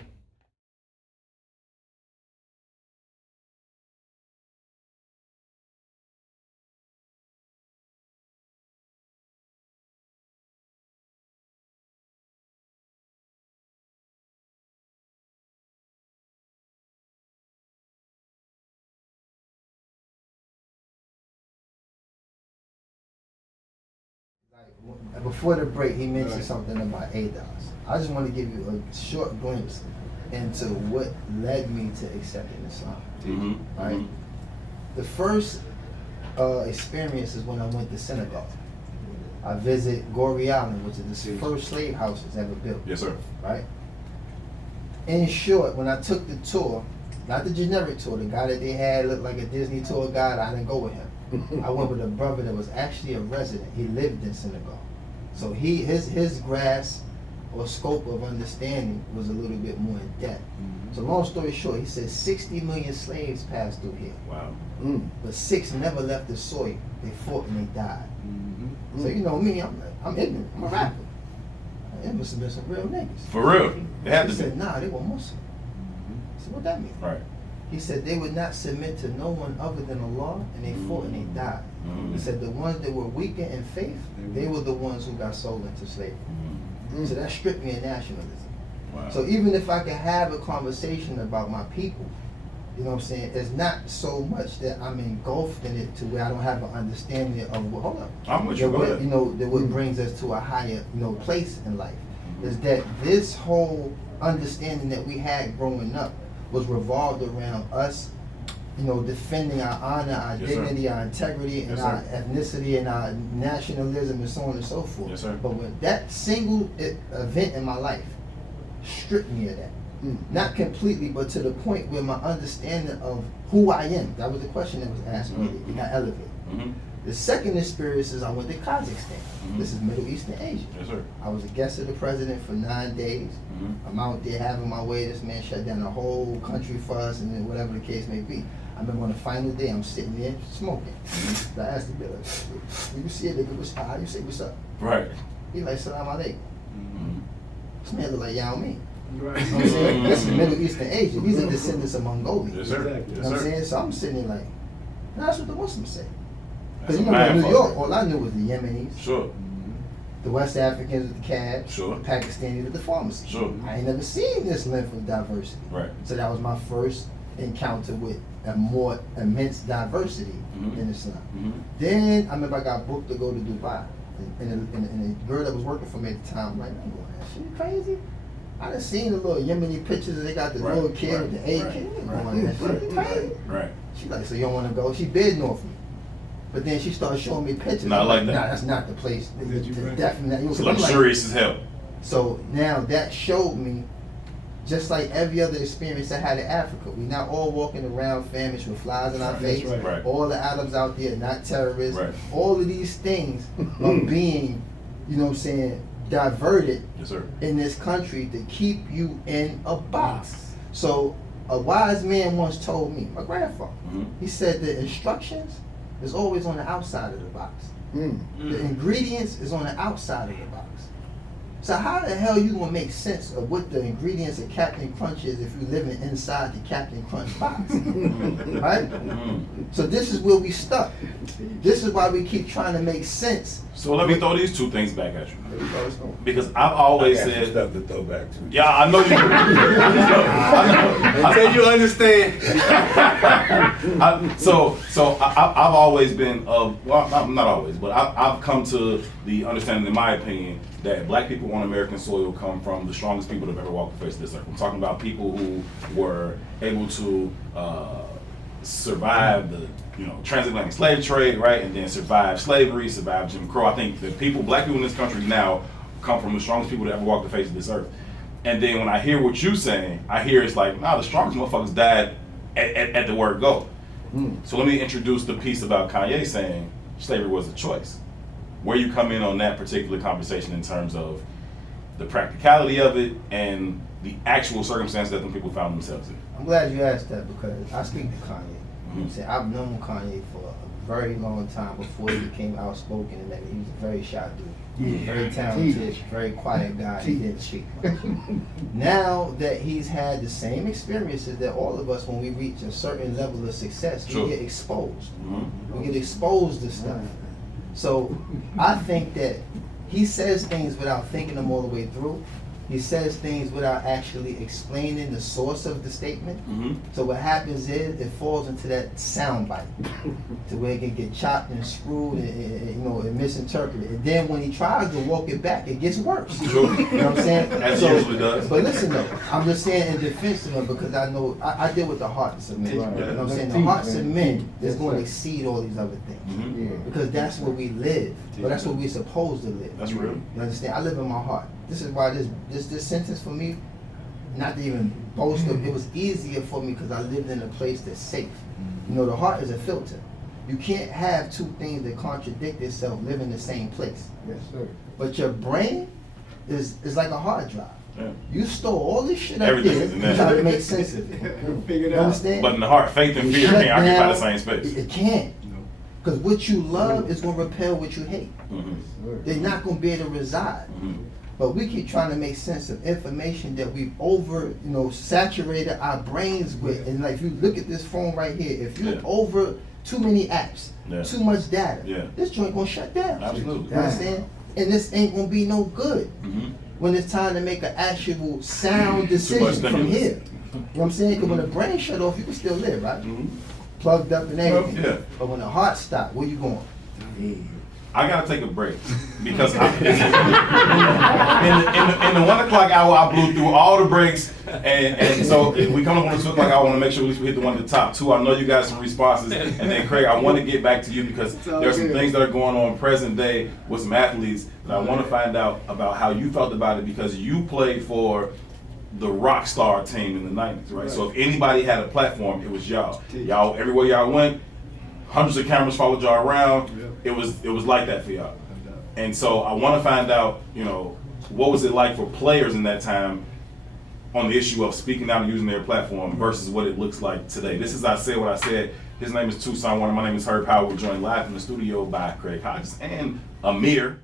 Before the break, he mentioned something about ADOS. I just want to give you a short glimpse into what led me to accepting Islam. Mm-hmm. Right? Mm-hmm. The first experience is when I went to Senegal. I visit Gorée Island, which is the first slave houses ever built. Yes, sir. Right? In short, when I took the tour, not the generic tour, the guy that they had looked like a Disney tour guide, I didn't go with him. I went with a brother that was actually a resident. He lived in Senegal. So his grasp or scope of understanding was a little bit more in depth. Mm-hmm. So long story short, he said 60 million slaves passed through here. Wow. But 6 never left the soil. They fought and they died. Mm-hmm. So you know me, I'm ignorant. I'm a rapper. It must have been some real niggas. For real? They had He to be. said, nah, they were Muslim. I said, what that mean? Right. He said they would not submit to no one other than Allah, and they fought and they died. He said the ones that were weaker in faith, they were the ones who got sold into slavery. So that stripped me of nationalism. Wow. So even if I could have a conversation about my people, you know what I'm saying, it's not so much that I'm engulfed in it to where I don't have an understanding of what, hold on. I'm with you, what, you know, that what brings us to a higher, you know, place in life. Is that this whole understanding that we had growing up was revolved around us, you know, defending our honor, our dignity, our integrity, and our ethnicity, and our nationalism, and so on and so forth. Yes, sir. But when that single event in my life stripped me of that, Not completely, but to the point where my understanding of who I am. That was the question that was asked earlier. It got elevated. The second experience is I went to Kazakhstan. This is Middle East and Asia. Yes, sir. I was a guest of the president for 9 days. I'm out there having my way. This man shut down the whole country for us, and then whatever the case may be. I remember on the final day, I'm sitting there smoking. I asked the bill, you see a nigga, how you say what's up? Right. He like, salam alaikum. This man look like Yao Ming. Right. You know what I'm saying? This is Middle East and Asia. These are descendants of Mongolians. Yes, sir. Exactly. You know what I'm saying? So I'm sitting there like, that's what the Muslims say. That's Because you know, in New York, all I knew was the Yemenis, Sure. the West Africans with the cabs, Sure. the Pakistanis with the pharmacy. Sure. I ain't never seen this length of diversity. Right. So that was my first encounter with a more immense diversity in Islam. Then I remember I got booked to go to Dubai. And the girl that was working for me at the time, like, I'm going, that shit crazy. I done seen the little Yemeni pictures, they got the little kid with the AK. That shit crazy. Right. She like, so you don't want to go? She bidding off me. But then she started showing me pictures. Not I'm like that. Nah, that's not the place. Definitely. It's luxurious as hell. So now that showed me, just like every other experience I had in Africa, we not all walking around famished with flies in our face. Right. Right. All the Arabs out there, not terrorists. Right. All of these things are being, you know what I'm saying, diverted Yes, sir. in this country to keep you in a box. So a wise man once told me, my grandfather, he said the instructions is always on the outside of the box. The ingredients is on the outside of the box. So how the hell you gonna make sense of what the ingredients of Captain Crunch is if you're living inside the Captain Crunch box? Right? So this is where we stuck. This is why we keep trying to make sense. So let me throw these two things back at you. Because I've always said stuff to throw back to. Yeah, I know you. Until you understand. I've always been of, well, not always, but I've come to the understanding, in my opinion, that black people on American soil come from the strongest people that have ever walked the face of this earth. I'm talking about people who were able to survive the transatlantic slave trade, right, and then survive slavery, survive Jim Crow. I think that black people in this country now come from the strongest people that ever walked the face of this earth. And then when I hear what you're saying, I hear it's like, nah, the strongest motherfuckers died at the word go. So let me introduce the piece about Kanye saying slavery was a choice. Where you come in on that particular conversation in terms of the practicality of it and the actual circumstance that them people found themselves in. I'm glad you asked that because I speak to Kanye. You know what I'm saying? I've known Kanye for a very long time before he became outspoken, and that he was a very shy dude. Very talented, very quiet guy. He didn't speak much. Now that he's had the same experiences that all of us, when we reach a certain level of success, we get exposed. We get exposed to stuff. So I think that he says things without thinking them all the way through. He says things without actually explaining the source of the statement. So what happens is it falls into that sound bite to where it can get chopped and screwed and misinterpreted. And then when he tries to walk it back, it gets worse. You know what I'm saying? As it usually does. But listen though, I'm just saying in defense of him because I know I deal with the hearts of men. You know what I'm saying? The hearts of men is going to exceed all these other things. Because that's where we live. But that's where we're supposed to live. That's real. You understand? I live in my heart. This is why this sentence for me, not to even boast of, it was easier for me because I lived in a place that's safe. You know, the heart is a filter. You can't have two things that contradict itself live in the same place. Yes, sir. But your brain is like a hard drive. Yeah. You store all this shit up Everything's in there and there. try to make sense of it. Figure it You out. understand? But in the heart, faith and fear Shut can't occupy down, the same space. It can't. Because what you love is going to repel what you hate. They're not going to be able to reside. But we keep trying to make sense of information that we've saturated our brains with. And like if you look at this phone right here, if you over too many apps, too much data, this joint gonna shut down. Absolutely. You understand? And this ain't gonna be no good when it's time to make an actual sound decision from here. You know what I'm saying? Because when the brain shut off, you can still live, right? Plugged up and everything. Yeah. But when the heart stops, where you going? I gotta take a break because in the 1 o'clock hour I blew through all the breaks and so we come up on the 2 o'clock hour. I want to make sure at least we hit the one at the top. 2, I know you got some responses, and then Craig, I want to get back to you because there's some things that are going on present day with some athletes that I want to find out about how you felt about it because you played for the rock star team in the 90s, right? So if anybody had a platform, it was y'all. Y'all, everywhere y'all went, hundreds of cameras followed y'all around. It was like that for y'all. And so I want to find out, you know, what was it like for players in that time on the issue of speaking out and using their platform versus what it looks like today. This is I Said What I Said. His name is Tucson Warner. My name is Herb Howard. We're joined live from the studio by Craig Hodges and Amir